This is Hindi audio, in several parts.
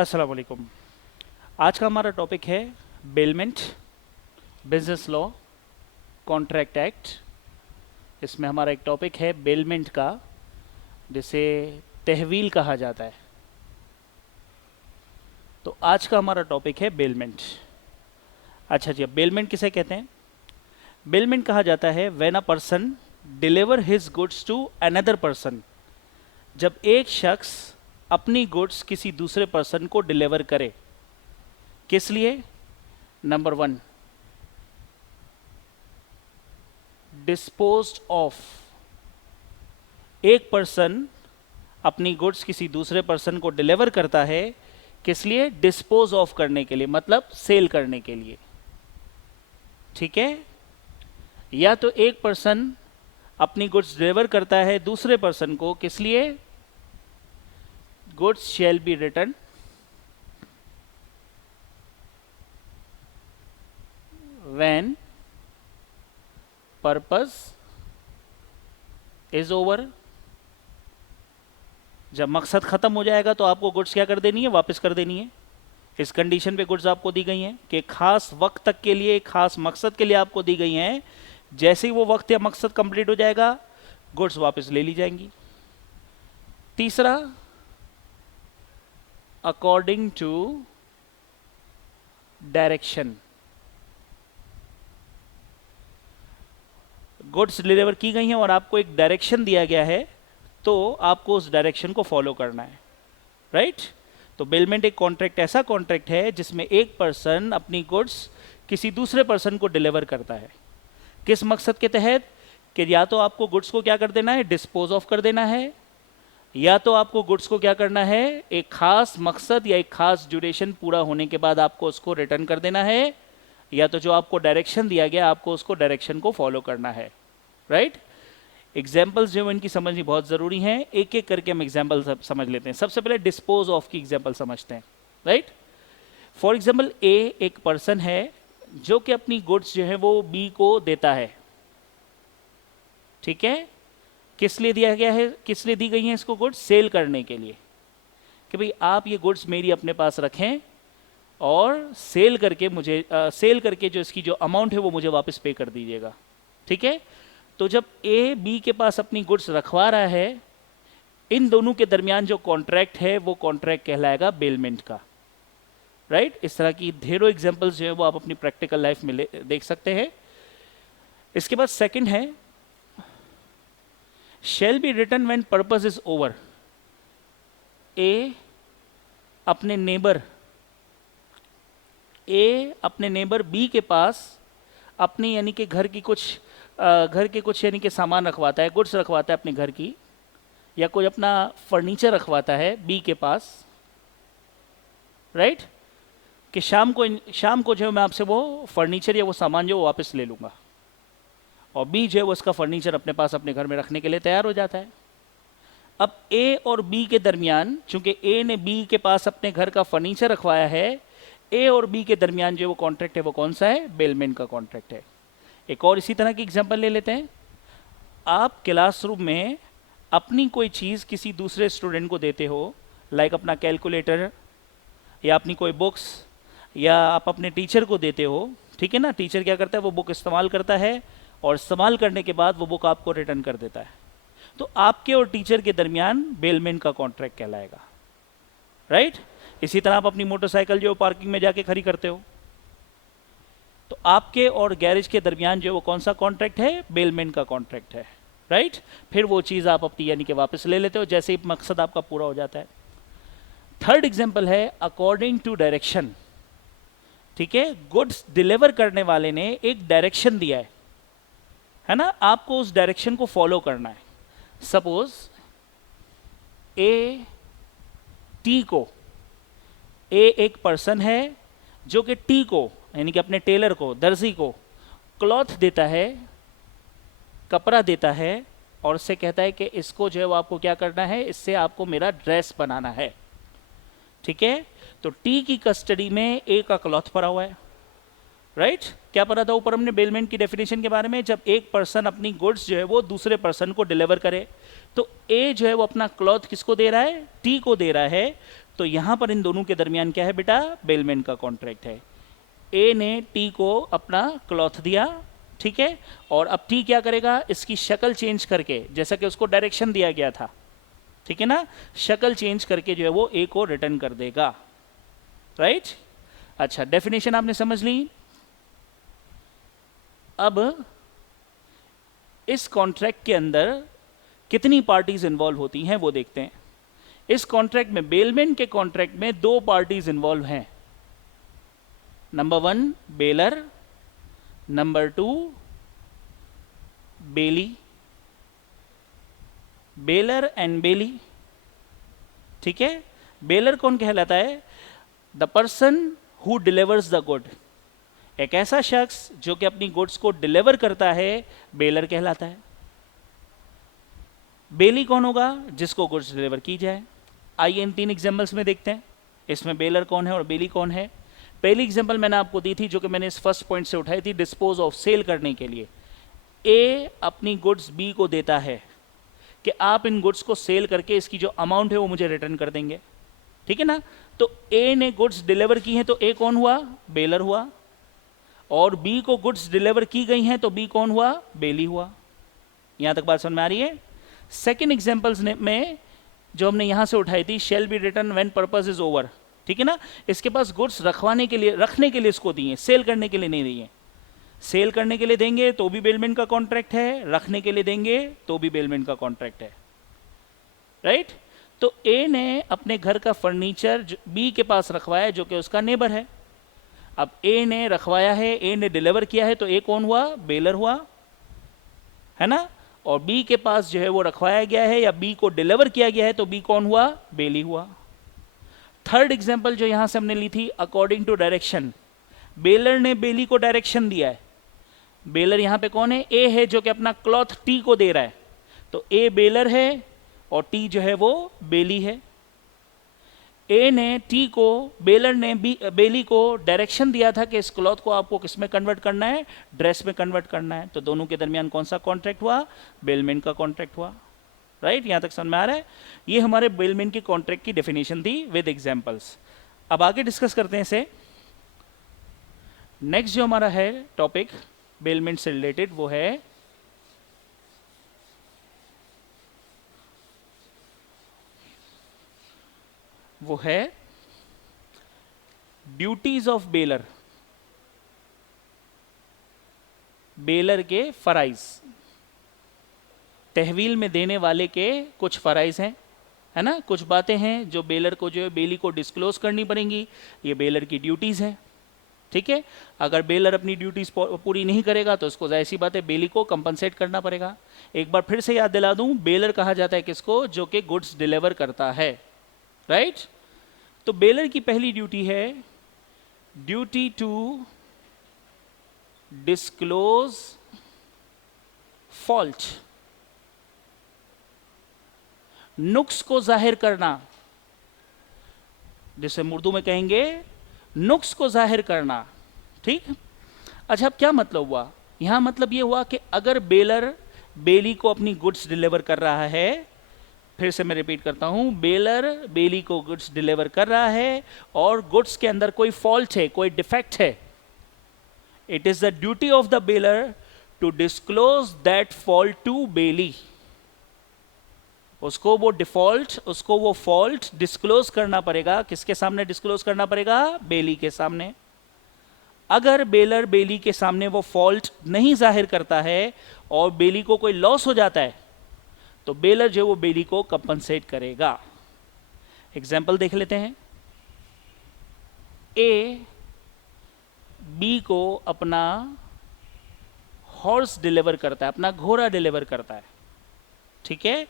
अस्सलाम वालेकुम। आज का हमारा टॉपिक है bailment, business law, contract act. इसमें हमारा एक टॉपिक है बेलमेंट का, जिसे तहवील कहा जाता है। तो आज का हमारा टॉपिक है बेलमेंट। अच्छा जी, अब बेलमेंट किसे कहते हैं? बेलमेंट कहा जाता है when a person deliver his goods to another person. जब एक शख्स अपनी गुड्स किसी दूसरे पर्सन को डिलीवर करे। किस लिए? Number 1, disposed of. एक पर्सन अपनी गुड्स किसी दूसरे पर्सन को डिलीवर करता है, किस लिए? डिस्पोज ऑफ करने के लिए, मतलब सेल करने के लिए। ठीक है? या तो एक पर्सन अपनी गुड्स डिलीवर करता है दूसरे पर्सन को, किस लिए? Goods shall be return when purpose is over. जब मकसद खत्म हो जाएगा तो आपको गुड्स क्या कर देनी है? वापस कर देनी है। इस कंडीशन पे गुड्स आपको दी गई हैं कि खास वक्त तक के लिए, खास मकसद के लिए आपको दी गई हैं। जैसे ही वो वक्त या मकसद कंप्लीट हो जाएगा, गुड्स वापस ले ली जाएंगी। तीसरा, according to direction. Goods deliver की गई हैं और आपको एक डायरेक्शन दिया गया है, तो आपको उस डायरेक्शन को फॉलो करना है। राइट? तो बेलमेंट एक कॉन्ट्रैक्ट, ऐसा कॉन्ट्रैक्ट है जिसमें एक पर्सन अपनी गुड्स किसी दूसरे पर्सन को डिलीवर करता है। किस मकसद के तहत? कि या तो आपको गुड्स को क्या कर देना है? डिस्पोज ऑफ कर देना है, या तो आपको गुड्स को क्या करना है? एक खास मकसद या एक खास ड्यूरेशन पूरा होने के बाद आपको उसको रिटर्न कर देना है, या तो जो आपको डायरेक्शन दिया गया आपको उसको डायरेक्शन को फॉलो करना है। राइट? एग्जाम्पल्स जो इनकी समझनी बहुत ज़रूरी हैं, एक एक करके हम एग्जाम्पल समझ लेते हैं। सबसे पहले डिस्पोज ऑफ की एग्जाम्पल समझते हैं। राइट? फॉर एग्जाम्पल, ए एक पर्सन है जो कि अपनी गुड्स जो है वो बी को देता है। ठीक है? किस लिए दिया गया है? किस लिए दी गई है इसको गुड्स? सेल करने के लिए, कि भाई आप ये गुड्स मेरी अपने पास रखें और सेल करके मुझे सेल करके जो इसकी जो अमाउंट है वो मुझे वापस पे कर दीजिएगा। ठीक है? तो जब ए बी के पास अपनी गुड्स रखवा रहा है, इन दोनों के दरमियान जो कॉन्ट्रैक्ट है वो कॉन्ट्रैक्ट कहलाएगा बेलमेंट का। राइट? इस तरह की ढेरों एग्जांपल्स जो है वो आप अपनी प्रैक्टिकल लाइफ में देख सकते हैं। इसके बाद सेकंड है, shall be return when purpose is over. A अपने नेबर बी के पास अपनी यानी कि घर के कुछ यानी कि सामान रखवाता है, गुड्स रखवाता है अपने घर की, या कोई अपना फर्नीचर रखवाता है बी के पास। राइट? कि शाम को जो है मैं आपसे वो फर्नीचर या वो सामान जो वापस ले लूँगा, और बी जो है वो उसका फर्नीचर अपने पास अपने घर में रखने के लिए तैयार हो जाता है। अब ए और बी के दरमियान, चूंकि ए ने बी के पास अपने घर का फर्नीचर रखवाया है, ए और बी के दरमियान जो वो कॉन्ट्रैक्ट है वो कौन सा है? बेलमेंट का कॉन्ट्रैक्ट है। एक और इसी तरह की एग्जांपल ले लेते हैं। आप क्लासरूम में अपनी कोई चीज़ किसी दूसरे स्टूडेंट को देते हो, लाइक अपना कैलकुलेटर या अपनी कोई बुक्स, या आप अपने टीचर को देते हो। ठीक है ना? टीचर क्या करता है? वो बुक इस्तेमाल करता है और इस्तेमाल करने के बाद वो बुक आपको रिटर्न कर देता है। तो आपके और टीचर के दरमियान बेलमेंट का कॉन्ट्रैक्ट कहलाएगा। राइट? इसी तरह आप अपनी मोटरसाइकिल जो पार्किंग में जाके खड़ी करते हो, तो आपके और गैरेज के दरमियान जो वो कौन सा कॉन्ट्रैक्ट है? बेलमेंट का कॉन्ट्रैक्ट है। राइट? फिर वो चीज़ आप अपनी यानी कि वापस ले लेते हो जैसे ही मकसद आपका पूरा हो जाता है। थर्ड एग्जाम्पल है अकॉर्डिंग टू डायरेक्शन। ठीक है? गुड्स डिलीवर करने वाले ने एक डायरेक्शन दिया है ना? आपको उस डायरेक्शन को फॉलो करना है। सपोज ए एक पर्सन है जो कि टी को यानी कि अपने टेलर को, दर्जी को क्लॉथ देता है, कपड़ा देता है, और उससे कहता है कि इसको जो है वो आपको क्या करना है? इससे आपको मेरा ड्रेस बनाना है। ठीक है? तो टी की कस्टडी में ए का क्लॉथ पड़ा हुआ है। राइट? क्या पढ़ा था ऊपर हमने बेलमेंट की डेफिनेशन के बारे में? जब एक पर्सन अपनी गुड्स जो है वो दूसरे पर्सन को डिलीवर करे, तो ए जो है वो अपना क्लॉथ किसको दे रहा है? टी को दे रहा है। तो यहां पर इन दोनों के दरमियान क्या है बेटा, बेलमेंट का कॉन्ट्रैक्ट है। ए ने टी को अपना क्लॉथ दिया, ठीक है, और अब टी क्या करेगा, इसकी शक्ल चेंज करके, जैसा कि उसको डायरेक्शन दिया गया था, ठीक है ना, शक्ल चेंज करके जो है वो ए को रिटर्न कर देगा, राइट। अच्छा, डेफिनेशन आपने समझ ली। अब इस कॉन्ट्रैक्ट के अंदर कितनी पार्टीज इन्वॉल्व होती हैं वो देखते हैं। इस कॉन्ट्रैक्ट में, बेलमेंट के कॉन्ट्रैक्ट में 2 पार्टीज इन्वॉल्व हैं। Number 1 bailor, number 2 bailee. Bailor and bailee, ठीक है। बेलर कौन कहलाता है, the person who delivers the good. एक ऐसा शख्स जो कि अपनी गुड्स को डिलीवर करता है, बेलर कहलाता है। बेली कौन होगा, जिसको गुड्स डिलीवर की जाए। आइए इन 3 एग्जाम्पल्स में देखते हैं इसमें बेलर कौन है और बेली कौन है। पहली एग्जाम्पल मैंने आपको दी थी, जो कि मैंने इस फर्स्ट पॉइंट से उठाई थी, डिस्पोज ऑफ, सेल करने के लिए। ए अपनी गुड्स बी को देता है कि आप इन गुड्स को सेल करके इसकी जो अमाउंट है वो मुझे रिटर्न कर देंगे, ठीक है ना। तो ए ने गुड्स डिलीवर की हैं, तो ए कौन हुआ, बेलर हुआ। और बी को गुड्स डिलीवर की गई हैं, तो बी कौन हुआ, बेली हुआ। यहां तक बात समझ में आ रही है। सेकेंड एग्जाम्पल्स में जो हमने यहां से उठाई थी, shall be return when purpose is over, ठीक है ना। इसके पास गुड्स रखवाने के लिए, रखने के लिए इसको दिए, सेल करने के लिए नहीं दिए। सेल करने के लिए देंगे तो भी बेलमेंट का कॉन्ट्रैक्ट है, रखने के लिए देंगे तो भी बेलमेंट का कॉन्ट्रैक्ट है, राइट। तो ए ने अपने घर का फर्नीचर बी के पास रखवाया, जो कि उसका नेबर है। अब ए ने रखवाया है, ए ने डिलीवर किया है, तो ए कौन हुआ, बेलर हुआ, है ना। और बी के पास जो है वो रखवाया गया है या बी को डिलीवर किया गया है, तो बी कौन हुआ, बेली हुआ। थर्ड एग्जाम्पल जो यहां से हमने ली थी, अकॉर्डिंग टू डायरेक्शन, बेलर ने बेली को डायरेक्शन दिया है। बेलर यहां पे कौन है, ए है, जो कि अपना क्लॉथ टी को दे रहा है, तो ए बेलर है और टी जो है वो बेली है। ए ने टी को, बेलर ने बेली को डायरेक्शन दिया था कि इस क्लॉथ को आपको किस में कन्वर्ट करना है, ड्रेस में कन्वर्ट करना है। तो दोनों के दरमियान कौन सा कॉन्ट्रैक्ट हुआ, बेलमेंट का कॉन्ट्रैक्ट हुआ, राइट। यहां तक समझ में आ रहा है। ये हमारे बेलमेंट की कॉन्ट्रैक्ट की डेफिनेशन थी विद एग्जांपल्स। अब आगे डिस्कस करते हैं इसे। नेक्स्ट जो हमारा है टॉपिक बेलमेंट से रिलेटेड, वो है ड्यूटीज ऑफ बेलर। बेलर के फराइज, तहवील में देने वाले के कुछ फराइज हैं, है ना। कुछ बातें हैं जो बेलर को, जो है बेली को डिस्क्लोज करनी पड़ेंगी, ये बेलर की ड्यूटीज हैं, ठीक है। अगर बेलर अपनी ड्यूटीज पूरी नहीं करेगा तो उसको जाहिर सी बात है बेली को कंपनसेट करना पड़ेगा। एक बार फिर से याद दिला दूं, बेलर कहा जाता है किसको, जो कि गुड्स डिलीवर करता है, राइट। तो बेलर की पहली ड्यूटी है ड्यूटी टू डिस्क्लोज फॉल्ट, नुक्स को जाहिर करना, जिसे उर्दू में कहेंगे नुक्स को जाहिर करना, ठीक। अच्छा, अब क्या मतलब हुआ यहां, मतलब यह हुआ कि अगर बेलर बेली को अपनी गुड्स डिलीवर कर रहा है, फिर से मैं रिपीट करता हूं, बेलर बेली को गुड्स डिलीवर कर रहा है और गुड्स के अंदर कोई फॉल्ट है, कोई डिफेक्ट है, it is the duty of the bailor to disclose that fault to bailee. उसको वो फॉल्ट डिस्क्लोज करना पड़ेगा, किसके सामने डिस्क्लोज करना पड़ेगा, बेली के सामने। अगर बेलर बेली के सामने वो फॉल्ट नहीं जाहिर करता है और बेली को कोई लॉस हो जाता है, तो बेलर जो वो बेली को कंपनसेट करेगा। एग्जाम्पल देख लेते हैं। ए बी को अपना हॉर्स डिलीवर करता है, अपना घोड़ा डिलीवर करता है, ठीक है।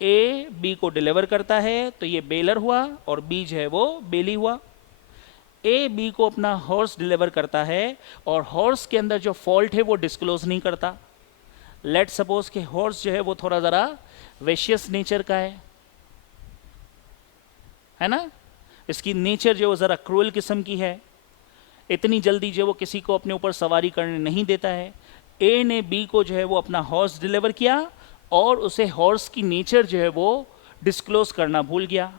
ए बी को डिलीवर करता है, तो ये बेलर हुआ और बी जो है वो बेली हुआ। ए बी को अपना हॉर्स डिलीवर करता है और हॉर्स के अंदर जो फॉल्ट है वो डिस्क्लोज नहीं करता। लेट सपोज कि हॉर्स जो है वो थोड़ा ज़रा वेशियस नेचर का है ना, इसकी नेचर जो ज़रा क्रूअल किस्म की है, इतनी जल्दी जो वो किसी को अपने ऊपर सवारी करने नहीं देता है। ए ने बी को जो है वो अपना हॉर्स डिलीवर किया और उसे हॉर्स की नेचर जो है वो डिस्क्लोज करना भूल गया,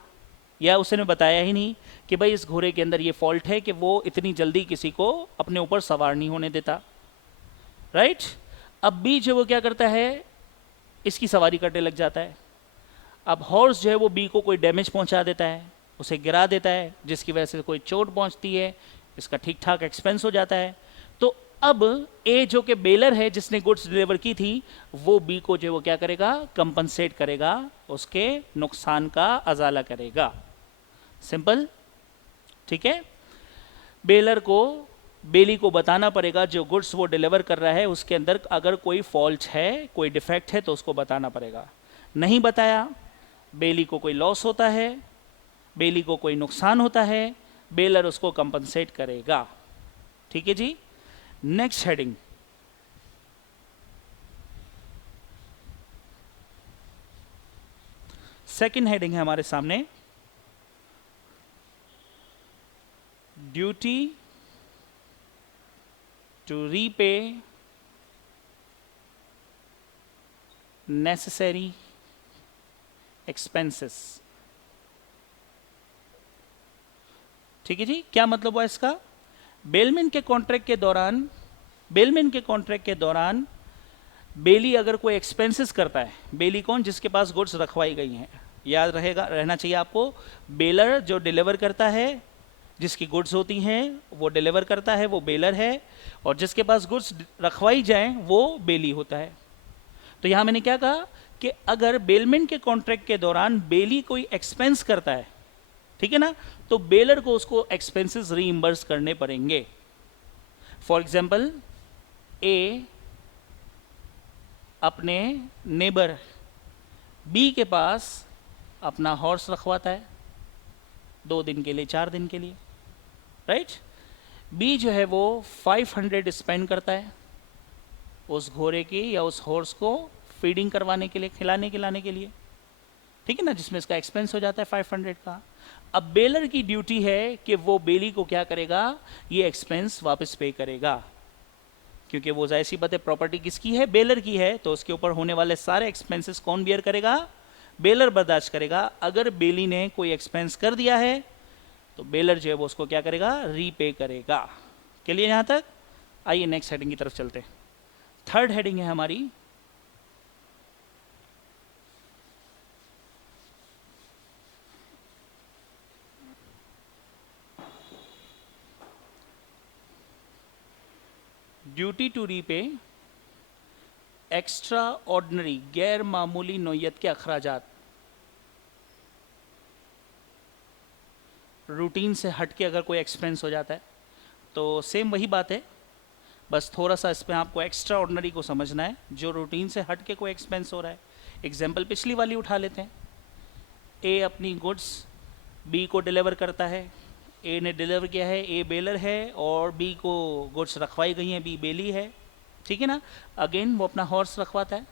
या उसने बताया ही नहीं कि भाई इस घोड़े के अंदर ये फॉल्ट है कि वो इतनी जल्दी किसी को अपने ऊपर सवार नहीं होने देता, राइट। अब बी जो वो क्या करता है, इसकी सवारी करने लग जाता है। अब हॉर्स जो है वो बी को कोई डैमेज पहुंचा देता है, उसे गिरा देता है, जिसकी वजह से कोई चोट पहुंचती है, इसका ठीक ठाक एक्सपेंस हो जाता है। तो अब ए जो कि बेलर है जिसने गुड्स डिलीवर की थी, वो बी को जो वो क्या करेगा, कंपनसेट करेगा, उसके नुकसान का अजाला करेगा। सिंपल, ठीक है। बेलर को बेली को बताना पड़ेगा जो गुड्स वो डिलीवर कर रहा है उसके अंदर अगर कोई फॉल्ट है, कोई डिफेक्ट है तो उसको बताना पड़ेगा। नहीं बताया, बेली को कोई लॉस होता है, बेली को कोई नुकसान होता है, बेलर उसको कंपनसेट करेगा। ठीक है जी। नेक्स्ट हेडिंग, सेकंड हेडिंग है हमारे सामने, duty to repay necessary expenses। ठीक है जी। क्या मतलब हुआ इसका, बेलमैन के कॉन्ट्रैक्ट के दौरान बेली अगर कोई एक्सपेंसेस करता है, बेली कौन, जिसके पास गुड्स रखवाई गई हैं, याद रहना चाहिए आपको, बेलर जो डिलीवर करता है, जिसकी गुड्स होती हैं वो डिलीवर करता है, वो बेलर है, और जिसके पास गुड्स रखवाई जाएं वो बेली होता है। तो यहां मैंने क्या कहा कि अगर बेलमैन के कॉन्ट्रैक्ट के दौरान बेली कोई एक्सपेंस करता है, ठीक है ना, तो बेलर को उसको एक्सपेंसेस रीइंबर्स करने पड़ेंगे। फॉर एग्जाम्पल, ए अपने नेबर बी के पास अपना हॉर्स रखवाता है 2 दिन के लिए, 4 दिन के लिए, राइट। बी जो है वो 500 स्पेंड करता है उस घोड़े की या उस हॉर्स को फीडिंग करवाने के लिए, खिलाने खिलाने के लिए, ठीक है ना, जिसमें इसका एक्सपेंस हो जाता है 500 का। अब बेलर की ड्यूटी है कि वो बेली को क्या करेगा, ये एक्सपेंस वापस पे करेगा, क्योंकि वो जाहिर सी बात है प्रॉपर्टी किसकी है, बेलर की है, तो उसके ऊपर होने वाले सारे एक्सपेंसेस कौन बियर करेगा, बेलर बर्दाश्त करेगा। अगर बेली ने कोई एक्सपेंस कर दिया है तो बेलर जो है वो उसको क्या करेगा, रीपे करेगा। के लिए यहां तक। आइए नेक्स्ट हेडिंग की तरफ चलते हैं। थर्ड हेडिंग है हमारी duty to repay extraordinary, गैर मामूली नौयत के अखराजात। रूटीन से हट के अगर कोई एक्सपेंस हो जाता है तो सेम वही बात है, बस थोड़ा सा इसमें आपको एक्स्ट्रा ऑर्डिनरी को समझना है, जो रूटीन से हट के कोई एक्सपेंस हो रहा है। एग्जाम्पल पिछली वाली उठा लेते हैं। ए अपनी गुड्स बी को डिलीवर करता है, ए ने डिलीवर किया है, ए बेलर है, और बी को गुड्स रखवाई गई हैं, बी बेली है, ठीक है ना। अगेन वो अपना हॉर्स रखवाता है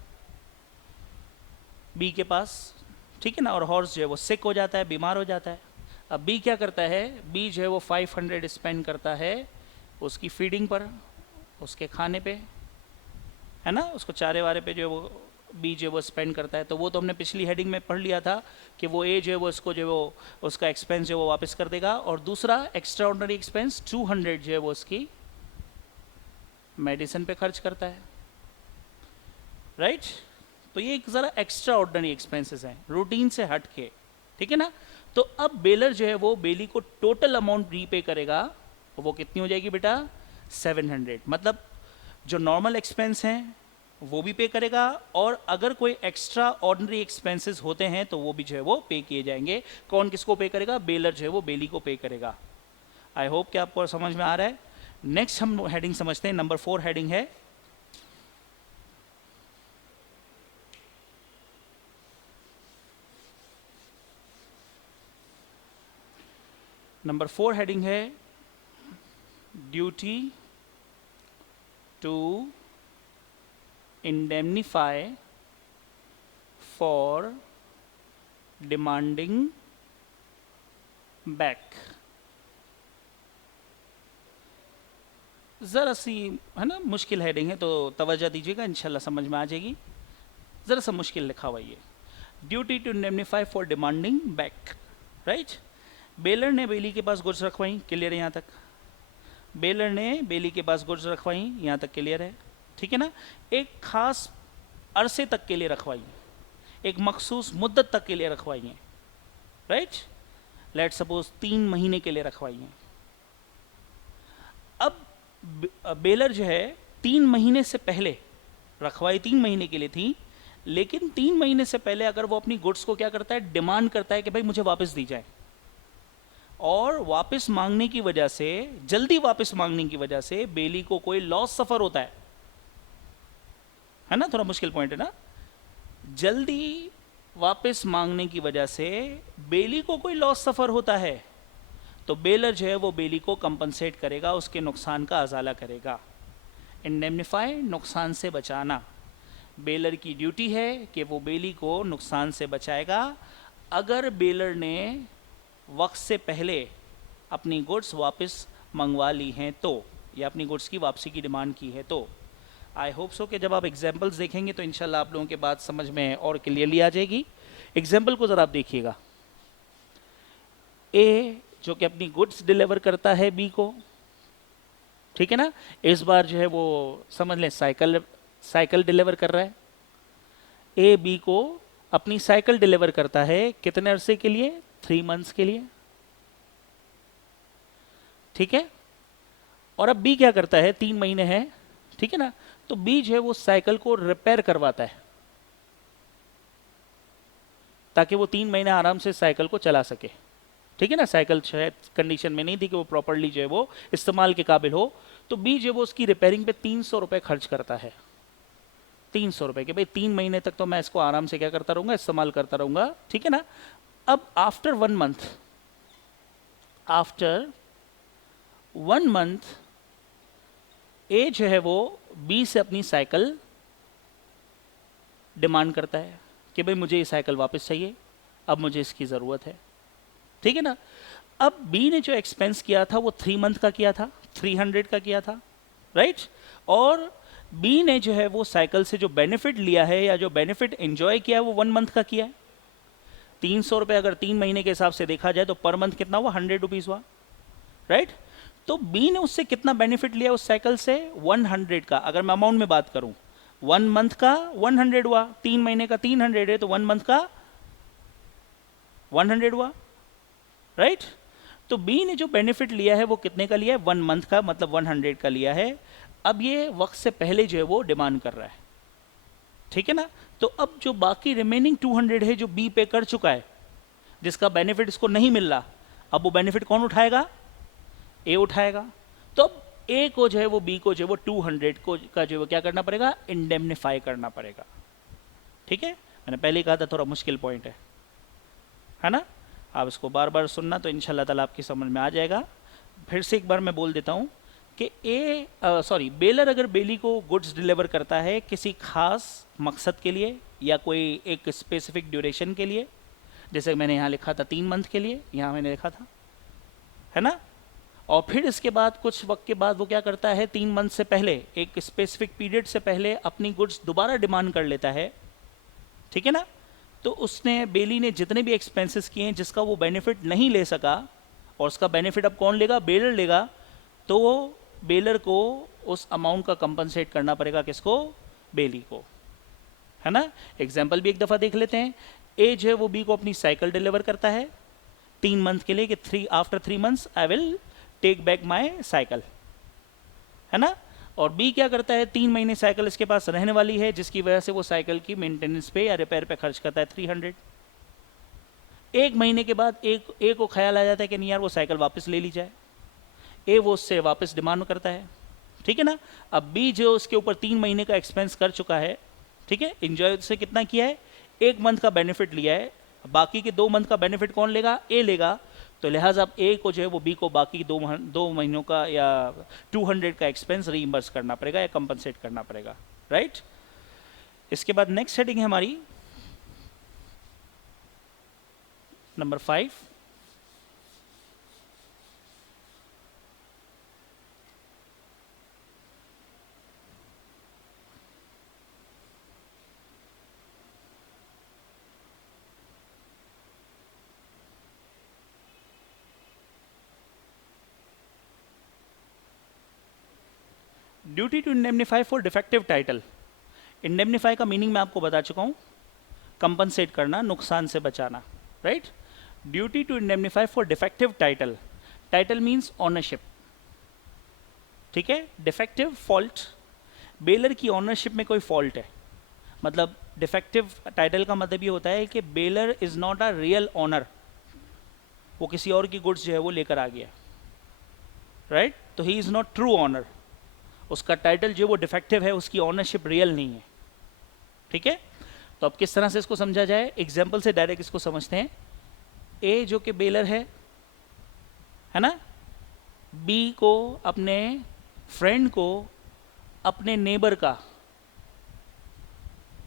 बी के पास, ठीक है ना, और हॉर्स जो है वो सिक हो जाता है, बीमार हो जाता है। अब बी क्या करता है, बी जो है वो 500 स्पेंड करता है उसकी फीडिंग पर, उसके खाने पे, है ना, उसको चारे वारे पे जो है वो बी जो है वो स्पेंड करता है। तो वो तो हमने पिछली हेडिंग में पढ़ लिया था कि वो ए जो है वो इसको जो है वो उसका एक्सपेंस जो है वो वापस कर देगा। और दूसरा एक्स्ट्रा ऑर्डिनरी एक्सपेंस 200 जो है वो उसकी मेडिसिन पे खर्च करता है, राइट। तो ये एक ज़रा एक्स्ट्रा ऑर्डिनरी एक्सपेंसेस हैं रूटीन से हट के, ठीक है ना। तो अब बेलर जो है वो बेली को टोटल अमाउंट रीपे करेगा, वो कितनी हो जाएगी बेटा, 700। मतलब जो नॉर्मल एक्सपेंस हैं वो भी पे करेगा, और अगर कोई एक्स्ट्रा ऑर्डिनरी एक्सपेंसेस होते हैं तो वो भी जो है वो पे किए जाएंगे। कौन किसको पे करेगा, बेलर जो है वो बेली को पे करेगा। आई होप कि आपको समझ में आ रहा है। नेक्स्ट हम हेडिंग समझते हैं, नंबर 4 हेडिंग है नंबर 4 हेडिंग है duty to indemnify for demanding back। ज़रा सी है ना मुश्किल हेडिंग है, तो तवज्जो दीजिएगा, इंशाल्लाह समझ में आ जाएगी। ज़रा सा मुश्किल लिखा हुआ ये, duty to indemnify for demanding back, right. Bailor ने बेली के पास गुड्स रखवाई, क्लियर है यहाँ तक। बेलर ने बेली के पास गुड्स रखवाई, यहाँ तक क्लियर है, ठीक है ना। एक खास अरसे तक के लिए रखवाई, एक मखसूस मुद्दत तक के लिए रखवाई है, राइट। लेट सपोज 3 महीने के लिए रखवाई है। अब बेलर जो है 3 महीने से पहले, रखवाई 3 महीने के लिए थी, लेकिन 3 महीने से पहले अगर वो अपनी गुड्स को क्या करता है, डिमांड करता है कि भाई मुझे वापस दी जाए, और वापस मांगने की वजह से, जल्दी वापस मांगने की वजह से बेली को कोई लॉस सफर होता है ना। थोड़ा मुश्किल पॉइंट है ना। जल्दी वापस मांगने की वजह से बेली को कोई लॉस सफर होता है, तो बेलर जो है वो बेली को कंपनसेट करेगा, उसके नुकसान का अजाला करेगा। इंडेमनिफाई, नुकसान से बचाना, बेलर की ड्यूटी है कि वो बेली को नुकसान से बचाएगा। अगर बेलर ने वक्त से पहले अपनी गुड्स वापस मंगवा ली हैं तो, या अपनी गुड्स की वापसी की डिमांड की है तो। आई होप सो कि जब आप एग्जाम्पल्स देखेंगे तो इंशाल्लाह आप लोगों के बात समझ में और क्लियरली आ जाएगी। एग्जाम्पल को ज़रा आप देखिएगा। ए जो कि अपनी गुड्स डिलीवर करता है बी को, ठीक है ना। इस बार जो है वो समझ लें साइकिल डिलीवर कर रहा है। ए बी को अपनी साइकिल डिलीवर करता है, कितने अरसे के लिए, 3 मंथ्स के लिए, ठीक है। और अब बी क्या करता है, 3 महीने है, ठीक है ना। तो बी जो है वो साइकिल को रिपेयर करवाता है, ताकि वो 3 महीने आराम से साइकिल को चला सके, ठीक है ना। साइकिल शायद कंडीशन में नहीं थी कि वो प्रॉपरली जो है वो इस्तेमाल के काबिल हो, तो बी जो है वो उसकी रिपेयरिंग पे 300 रुपए खर्च करता है। 300 रुपए के भाई 3 महीने तक तो मैं इसको आराम से क्या करता रहूंगा, इस्तेमाल करता रहूंगा, ठीक है ना। अब आफ्टर 1 मंथ ए जो है वो बी से अपनी साइकिल डिमांड करता है कि भाई मुझे ये साइकिल वापस चाहिए, अब मुझे इसकी ज़रूरत है, ठीक है ना। अब बी ने जो एक्सपेंस किया था वो 3 मंथ का किया था, 300 का किया था, राइट। और बी ने जो है वो साइकिल से जो बेनिफिट लिया है या जो बेनिफिट एंजॉय किया है वो 1 मंथ का किया है। 300 रुपये अगर 3 महीने के हिसाब से देखा जाए तो पर मंथ कितना हुआ, 100 रुपीज़ हुआ, राइट। तो बी ने उससे कितना बेनिफिट लिया उस साइकिल से, 100 का। अगर मैं अमाउंट में बात करूं, 1 मंथ का 100 हुआ, 3 महीने का 300 है, तो 1 मंथ का 100 हुआ, राइट। तो बी ने जो बेनिफिट लिया है वो कितने का लिया है, 1 मंथ का, मतलब 100 का लिया है। अब ये वक्त से पहले जो है वो डिमांड कर रहा है, ठीक है ना। तो अब जो बाकी रिमेनिंग 200 है जो बी पे कर चुका है, जिसका बेनिफिट इसको नहीं मिल रहा, अब वो बेनिफिट कौन उठाएगा, ए उठाएगा। तो अब ए को जो है वो बी को जो है वो 200 को का जो है वो क्या करना पड़ेगा, इंडेमनिफाई करना पड़ेगा, ठीक है। मैंने पहले ही कहा था थोड़ा मुश्किल पॉइंट है ना। आप इसको बार बार सुनना तो इंशाल्लाह ताला आपकी समझ में आ जाएगा। फिर से एक बार मैं बोल देता हूँ कि बेलर अगर बेली को गुड्स डिलीवर करता है किसी खास मकसद के लिए या कोई एक स्पेसिफिक ड्यूरेशन के लिए, जैसे मैंने यहाँ लिखा था 3 मंथ के लिए, यहाँ मैंने लिखा था, है ना। और फिर इसके बाद कुछ वक्त के बाद वो क्या करता है, 3 मंथ से पहले, एक स्पेसिफिक पीरियड से पहले अपनी गुड्स दोबारा डिमांड कर लेता है, ठीक है ना। तो उसने, बेली ने जितने भी एक्सपेंसेस किए हैं जिसका वो बेनिफिट नहीं ले सका, और उसका बेनिफिट अब कौन लेगा, बेलर लेगा, तो बेलर को उस अमाउंट का कंपनसेट करना पड़ेगा, किसको, बेली को, है ना। एग्जाम्पल भी एक दफ़ा देख लेते हैं। ए जो है वो बी को अपनी साइकिल डिलीवर करता है 3 मंथ के लिए कि after 3 months I will take back my cycle, है ना। और बी क्या करता है, 3 महीने साइकिल इसके पास रहने वाली है, जिसकी वजह से वो साइकिल की मेंटेनेंस पे या रिपेयर पे खर्च करता है 300। 1 महीने के बाद ए को ख्याल आ जाता है कि नहीं यार वो साइकिल वापस ले ली जाए, ए वो उससे वापस डिमांड करता है, ठीक है ना। अब बी जो उसके ऊपर 3 महीने का एक्सपेंस कर चुका है, ठीक है, इंजॉय से कितना किया है, 1 मंथ का बेनिफिट लिया है, बाकी के 2 मंथ का बेनिफिट कौन लेगा, ए लेगा। तो लिहाजा अब ए को जो है वो बी को बाकी 2 महीनों का या 200 का एक्सपेंस रीइंबर्स करना पड़ेगा या कंपनसेट करना पड़ेगा, राइट। इसके बाद नेक्स्ट हेडिंग है हमारी number 5। Duty to indemnify for defective title. Indemnify का मीनिंग मैं आपको बता चुका हूँ, कंपनसेट करना, नुकसान से बचाना, right. Duty to indemnify for defective title, title means ownership, ठीक है। डिफेक्टिव फॉल्ट, बेलर की ऑनरशिप में कोई फॉल्ट है, मतलब डिफेक्टिव टाइटल का मतलब ये होता है कि bailor is not a real owner, वो किसी और की गुड्स जो है वो लेकर आ गया, राइट। तो he is not true owner, उसका टाइटल जो वो डिफेक्टिव है, उसकी ऑनरशिप रियल नहीं है, ठीक है। तो अब किस तरह से इसको समझा जाए, एग्जाम्पल से डायरेक्ट इसको समझते हैं। ए जो कि बेलर है ना, बी को, अपने फ्रेंड को, अपने नेबर का,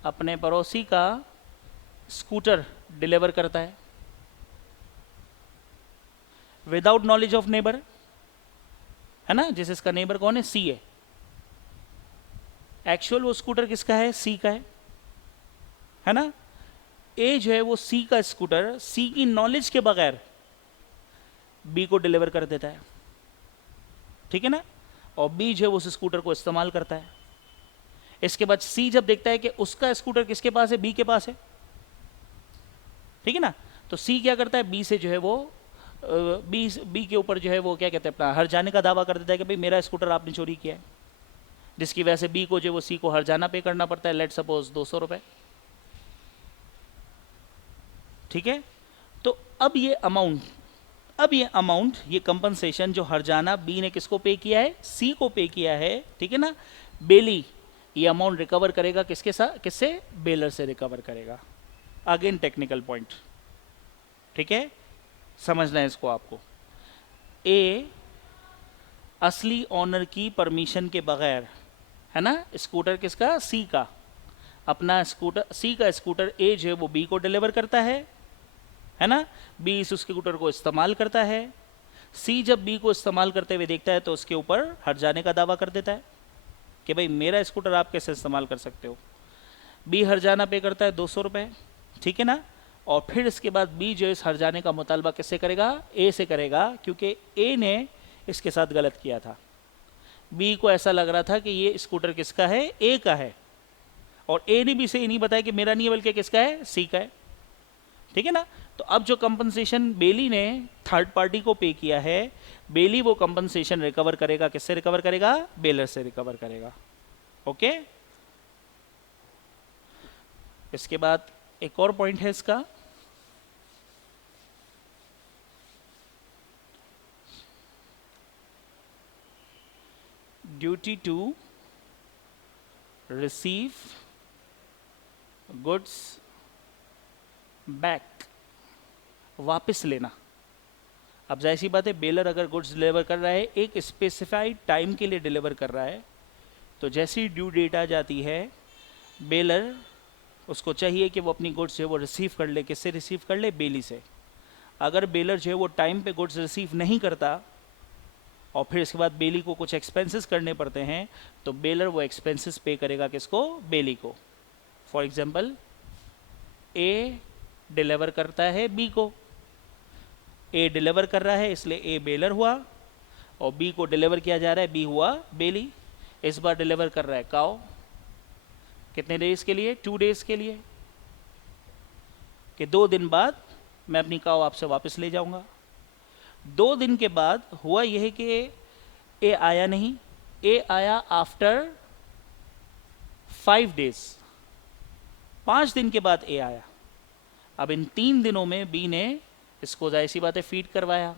अपने पड़ोसी का स्कूटर डिलीवर करता है विदाउट नॉलेज ऑफ नेबर, है ना। जैसे इसका नेबर कौन है, सी है, एक्चुअल वो स्कूटर किसका है, सी का है ना। ए जो है वो सी का स्कूटर सी की नॉलेज के बगैर बी को डिलीवर कर देता है, ठीक है ना। और बी जो है उस स्कूटर को इस्तेमाल करता है। इसके बाद सी जब देखता है कि उसका स्कूटर किसके पास है, बी के पास है, ठीक है ना। तो सी क्या करता है, बी से जो है वो बी के ऊपर जो है वो क्या कहते हैं, अपना हर जाने का दावा कर देता है कि भाई मेरा स्कूटर आपने चोरी किया है, जिसकी वजह से बी को जो वो सी को हर जाना पे करना पड़ता है, लेट सपोज 200 रुपए, ठीक है। तो अब ये अमाउंट ये कंपनसेशन जो हरजाना बी ने किसको पे किया है, सी को पे किया है, ठीक है ना। बेली ये अमाउंट रिकवर करेगा किसके साथ, किससे, बेलर से रिकवर करेगा। अगेन टेक्निकल पॉइंट, ठीक है, समझना है इसको आपको। ए असली ऑनर की परमिशन के बगैर, है ना, स्कूटर किसका, सी का, अपना स्कूटर, सी का स्कूटर ए जो है वो बी को डिलीवर करता है ना। बी इस उसके स्कूटर को इस्तेमाल करता है, सी जब बी को इस्तेमाल करते हुए देखता है तो उसके ऊपर हट जाने का दावा कर देता है कि भाई मेरा स्कूटर आप कैसे इस्तेमाल कर सकते हो। बी हरजाना पे करता है 200 रुपये, ठीक है ना। और फिर इसके बाद बी जो इस हरजाने का मुतालबा किससे करेगा, ए से करेगा, क्योंकि ए ने इसके साथ गलत किया था। बी को ऐसा लग रहा था कि ये स्कूटर किसका है, ए का है, और ए ने भी से नहीं बताया कि मेरा नहीं है बल्कि किसका है, सी का है, ठीक है ना। तो अब जो कंपनसेशन बेली ने थर्ड पार्टी को पे किया है, बेली वो कंपनसेशन रिकवर करेगा, किससे रिकवर करेगा, बेलर से रिकवर करेगा, ओके। इसके बाद एक और पॉइंट है इसका, duty to receive goods back, वापस लेना। अब जाहिर सी बात है, बेलर अगर गुड्स डिलीवर कर रहा है, एक स्पेसिफाइड टाइम के लिए डिलीवर कर रहा है, तो जैसी ड्यू डेट आ जाती है, बेलर उसको चाहिए कि वो अपनी गुड्स जो है वो रिसीव कर ले, किससे रिसीव कर ले, बेली से। अगर बेलर जो है वो टाइम पे गुड्स रिसीव नहीं करता और फिर इसके बाद बेली को कुछ एक्सपेंसेस करने पड़ते हैं, तो बेलर वो एक्सपेंसेस पे करेगा किसको, बेली को। फॉर एग्जांपल, ए डिलीवर करता है बी को, ए डिलीवर कर रहा है इसलिए ए बेलर हुआ, और बी को डिलीवर किया जा रहा है, बी हुआ बेली। इस बार डिलीवर कर रहा है काओ, कितने डेज के लिए, 2 डेज के लिए, कि 2 दिन बाद मैं अपनी काओ आपसे वापस ले जाऊंगा। 2 दिन के बाद हुआ यह कि ए आया नहीं, ए आया आफ्टर 5 डेज, 5 दिन के बाद ए आया। अब इन 3 दिनों में बी ने इसको जाहिर सी बात है फीड करवाया,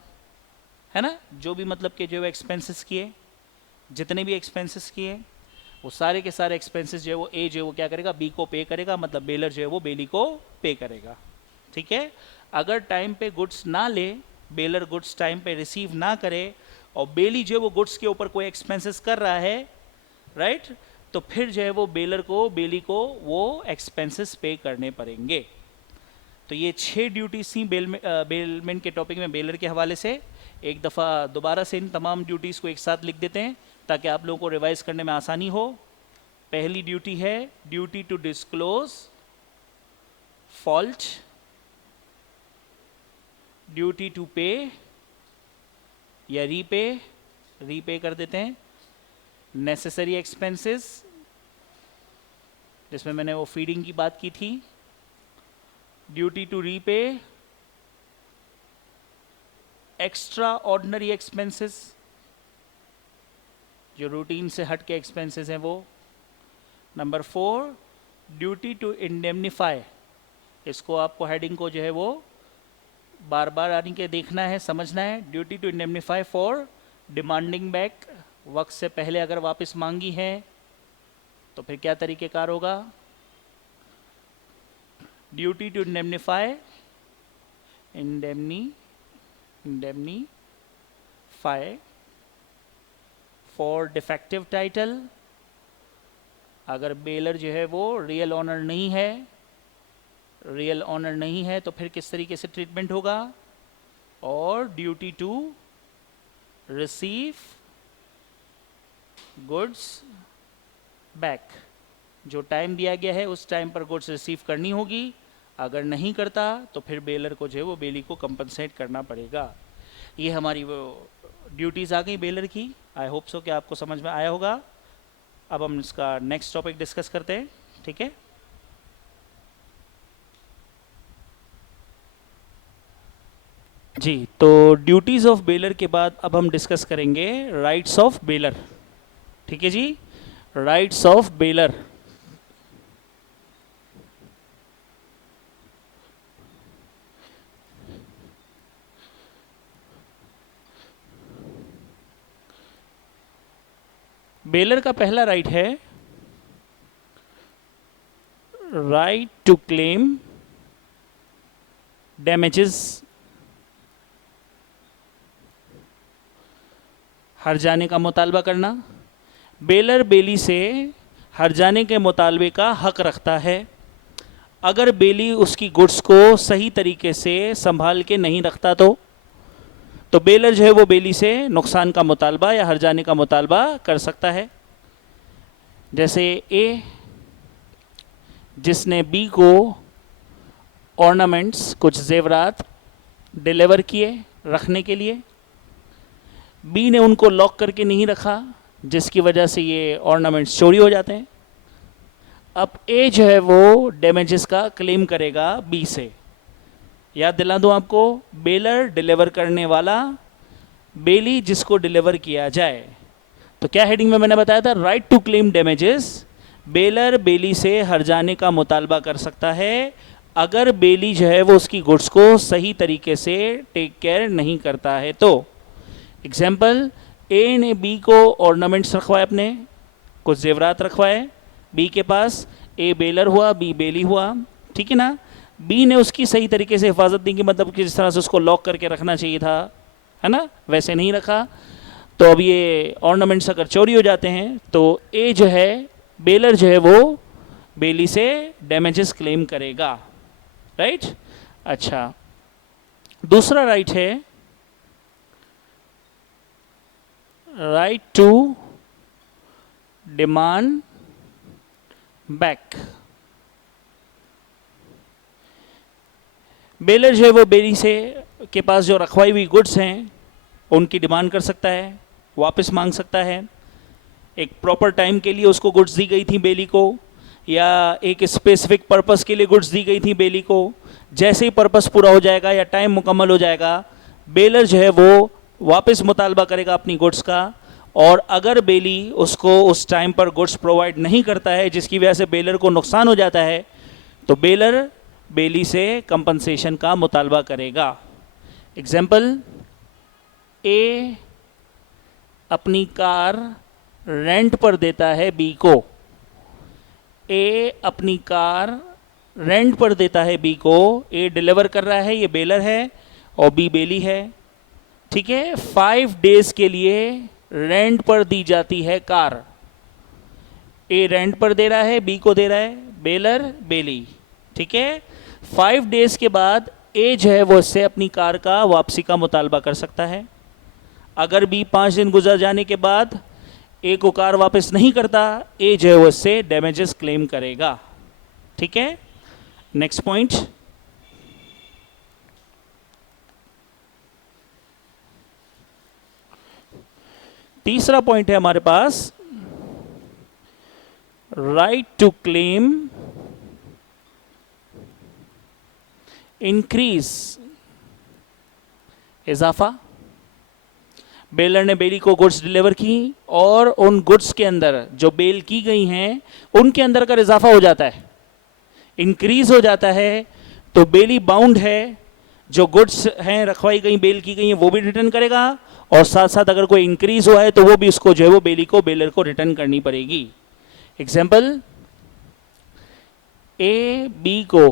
है ना, जो भी मतलब के जो एक्सपेंसेस किए, जितने भी एक्सपेंसेस किए, वो सारे के सारे एक्सपेंसेस जो है वो ए जो है वो क्या करेगा, बी को पे करेगा, मतलब बेलर जो है वो बेली को पे करेगा, ठीक है। अगर टाइम पे गुड्स ना ले, बेलर गुड्स टाइम पे रिसीव ना करे, और बेली जो है वो गुड्स के ऊपर कोई एक्सपेंसेस कर रहा है, राइट, तो फिर जो है वो बेलर को, बेली को वो एक्सपेंसेस पे करने पड़ेंगे। तो ये 6 ड्यूटीज थी बेलमेंट के टॉपिक में बेलर के हवाले से। एक दफ़ा दोबारा से इन तमाम ड्यूटीज़ को एक साथ लिख देते हैं ताकि आप लोगों को रिवाइज करने में आसानी हो। पहली ड्यूटी है duty to disclose fault, duty to pay या रीपे कर देते हैं, नेसेसरी एक्सपेंसेस जिसमें मैंने वो फीडिंग की बात की थी, duty to repay, extraordinary expenses जो रूटीन से हट के एक्सपेंसेस हैं वो। नंबर 4, ड्यूटी टू इंडेमनीफाई, इसको आपको हेडिंग को जो है वो बार बार आने के देखना है, समझना है। Duty to indemnify for demanding back, वक्त से पहले अगर वापस मांगी है तो फिर क्या तरीक़ेकार होगा। Duty to indemnify for defective title, अगर बेलर जो है वो रियल ऑनर नहीं है तो फिर किस तरीके से ट्रीटमेंट होगा। और duty to receive goods back, जो टाइम दिया गया है उस टाइम पर गुड्स रिसीव करनी होगी, अगर नहीं करता तो फिर बेलर को जो है वो बेली को कंपनसेट करना पड़ेगा। ये हमारी वो ड्यूटीज़ आ गई बेलर की। आई होप सो कि आपको समझ में आया होगा। अब हम इसका नेक्स्ट टॉपिक डिस्कस करते हैं, ठीक है। जी, तो ड्यूटीज़ ऑफ बेलर के बाद अब हम डिस्कस करेंगे राइट्स ऑफ बेलर, ठीक है जी। राइट्स ऑफ बेलर, बेलर का पहला राइट है राइट टू क्लेम डैमेजेस, हर्जाने का मुतालबा करना। बेलर बेली से हर्जाने के मुतालबे का हक रखता है। अगर बेली उसकी गुड्स को सही तरीके से संभाल के नहीं रखता तो बेलर जो है वो बेली से नुकसान का मुतालबा या हर्जाने का मुतालबा कर सकता है। जैसे ए जिसने बी को ऑर्नामेंट्स, कुछ जेवरात डिलीवर किए रखने के लिए, बी ने उनको लॉक करके नहीं रखा जिसकी वजह से ये ऑर्नामेंट्स चोरी हो जाते हैं। अब ए जो है वो डैमेजेस का क्लेम करेगा बी से। याद दिला दूं आपको, बेलर डिलीवर करने वाला, बेली जिसको डिलीवर किया जाए। तो क्या हेडिंग में मैंने बताया था, right to claim damages, bailor bailee से हर्जाने का मुतालबा कर सकता है अगर बेली जो है वो उसकी गुड्स को सही तरीके से टेक केयर नहीं करता है तो। एग्जाम्पल, ए ने बी को ऑर्नामेंट्स रखवाए, अपने कुछ जेवरात रखवाए बी के पास, ए बेलर हुआ, बी बेली हुआ, ठीक है ना। बी ने उसकी सही तरीके से हिफाजत नहीं की, मतलब कि जिस तरह से उसको लॉक करके रखना चाहिए था, है ना, वैसे नहीं रखा। तो अब ये ऑर्नामेंट्स अगर चोरी हो जाते हैं तो ए जो है, बेलर जो है वो बेली से डैमेजेस क्लेम करेगा, राइट। अच्छा, दूसरा राइट है right to demand back. Bailor जो है वो बेली से के पास जो रखवाई हुई गुड्स हैं उनकी डिमांड कर सकता है, वापस मांग सकता है। एक प्रॉपर टाइम के लिए उसको गुड्स दी गई थी बेली को, या एक स्पेसिफिक पर्पस के लिए गुड्स दी गई थी बेली को। जैसे ही पर्पस पूरा हो जाएगा या टाइम मुकम्मल हो जाएगा, बेलर जो है वो वापस मुतालबा करेगा अपनी गुड्स का। और अगर बेली उसको उस टाइम पर गुड्स प्रोवाइड नहीं करता है जिसकी वजह से बेलर को नुकसान हो जाता है तो बेलर बेली से कंपनसेशन का मुतालबा करेगा। एग्जाम्पल, ए अपनी कार रेंट पर देता है बी को, ए अपनी कार रेंट पर देता है बी को, ए डिलीवर कर रहा है, ये बेलर है और बी बेली है, ठीक है। 5 डेज के लिए रेंट पर दी जाती है कार, ए रेंट पर दे रहा है, बी को दे रहा है, बेलर बेली, ठीक है। 5 डेज के बाद ए जो है वो इससे अपनी कार का वापसी का मुतालबा कर सकता है। अगर बी 5 दिन गुजर जाने के बाद ए को कार वापस नहीं करता, ए जो है वो इससे डैमेजेस क्लेम करेगा, ठीक है। नेक्स्ट पॉइंट, तीसरा पॉइंट है हमारे पास राइट टू क्लेम इंक्रीज, इजाफा। बेलर ने बेली को गुड्स डिलीवर की और उन गुड्स के अंदर जो बेल की गई हैं उनके अंदर का इजाफा हो जाता है, इंक्रीज हो जाता है। तो बेली बाउंड है, जो गुड्स हैं रखवाई गई बेल की गई हैं वो भी रिटर्न करेगा, और साथ साथ अगर कोई इंक्रीज हुआ है तो वो भी उसको जो है वो बेली को बेलर को रिटर्न करनी पड़ेगी। एग्जाम्पल, ए बी को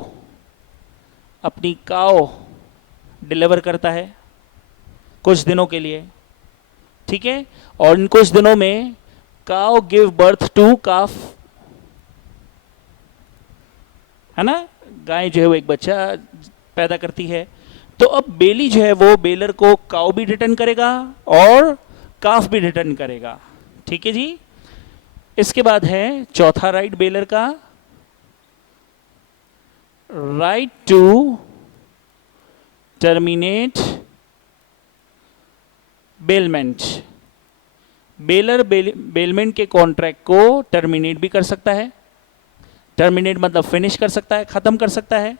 अपनी काओ डिलीवर करता है कुछ दिनों के लिए, ठीक है, और इन कुछ दिनों में काओ गिव बर्थ टू काफ, है ना, गाय जो है वो एक बच्चा पैदा करती है। तो अब बेली जो है वो बेलर को काओ भी रिटर्न करेगा और काफ भी रिटर्न करेगा, ठीक है जी। इसके बाद है चौथा राइट बेलर का, right to terminate bailment. Bailor bailment के कॉन्ट्रैक्ट को टर्मिनेट भी कर सकता है। टर्मिनेट मतलब फिनिश कर सकता है, खत्म कर सकता है।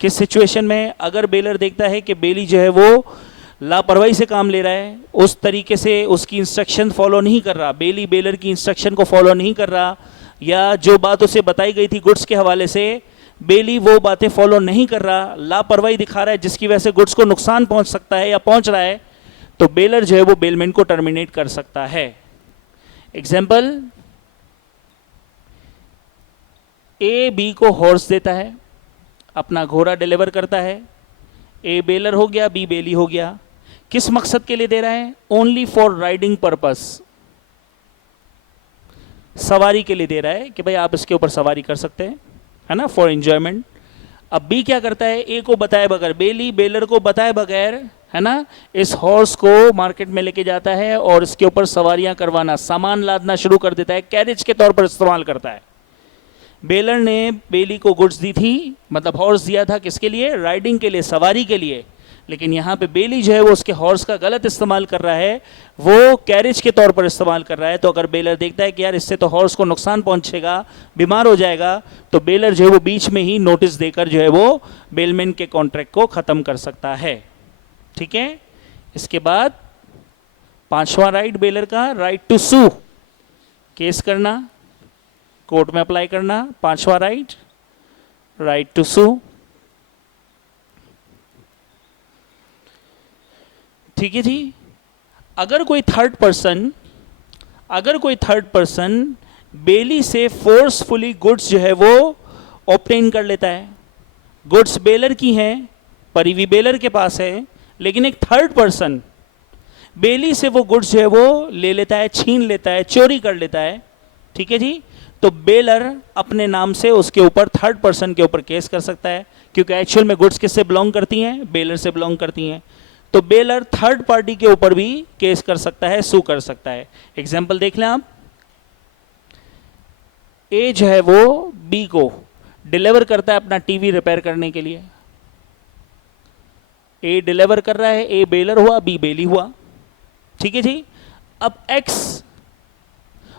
किस सिचुएशन में? अगर बेलर देखता है कि बेली जो है वो लापरवाही से काम ले रहा है, उस तरीके से उसकी इंस्ट्रक्शन फॉलो नहीं कर रहा, बेली बेलर की इंस्ट्रक्शन को फॉलो नहीं कर रहा, या जो बात उसे बताई गई थी गुड्स के हवाले से बेली वो बातें फॉलो नहीं कर रहा, लापरवाही दिखा रहा है, जिसकी वजह से गुड्स को नुकसान पहुंच सकता है या पहुंच रहा है, तो बेलर जो है वो बेलमेंट को टर्मिनेट कर सकता है। एग्जाम्पल, ए बी को हॉर्स देता है, अपना घोड़ा डिलीवर करता है। ए बेलर हो गया, बी बेली हो गया। किस मकसद के लिए दे रहा है? ओनली फॉर राइडिंग पर्पस, सवारी के लिए दे रहा है कि भाई आप इसके ऊपर सवारी कर सकते हैं, है ना, फॉर एंजॉयमेंट। अब बी क्या करता है? ए को बताए बगैर, बेली बेलर को बताए बगैर, है ना, इस हॉर्स को मार्केट में लेके जाता है और इसके ऊपर सवारियां करवाना, सामान लादना शुरू कर देता है, कैरेज के तौर पर इस्तेमाल करता है। बेलर ने बेली को गुड्स दी थी, मतलब हॉर्स दिया था, किसके लिए? राइडिंग के लिए, सवारी के लिए। लेकिन यहाँ पे बेली जो है वो उसके हॉर्स का गलत इस्तेमाल कर रहा है, वो कैरेज के तौर पर इस्तेमाल कर रहा है। तो अगर बेलर देखता है कि यार इससे तो हॉर्स को नुकसान पहुंचेगा, बीमार हो जाएगा, तो बेलर जो है वो बीच में ही नोटिस देकर जो है वो बेलमेंट के कॉन्ट्रैक्ट को ख़त्म कर सकता है, ठीक है। इसके बाद पांचवा राइट बेलर का, राइट टू सू, केस करना, कोर्ट में अप्लाई करना। पांचवा राइट, राइट टू सू, ठीक है जी। अगर कोई थर्ड पर्सन बेली से फोर्सफुली गुड्स जो है वो ऑब्टेन कर लेता है, गुड्स बेलर की हैं, परिवी बेलर के पास है, लेकिन एक थर्ड पर्सन बेली से वो गुड्स जो है वो ले लेता है, छीन लेता है, चोरी कर लेता है, ठीक है जी। तो बेलर अपने नाम से उसके ऊपर, थर्ड पर्सन के ऊपर केस कर सकता है, क्योंकि एक्चुअल में गुड्स किससे बिलोंग करती हैं? बेलर से बिलोंग करती हैं। तो बेलर थर्ड पार्टी के ऊपर भी केस कर सकता है, सू कर सकता है। एग्जाम्पल देख लें आप, ए जो है वो बी को डिलीवर करता है अपना टीवी रिपेयर करने के लिए। ए डिलीवर कर रहा है, ए बेलर हुआ, बी बेली हुआ, ठीक है जी। अब एक्स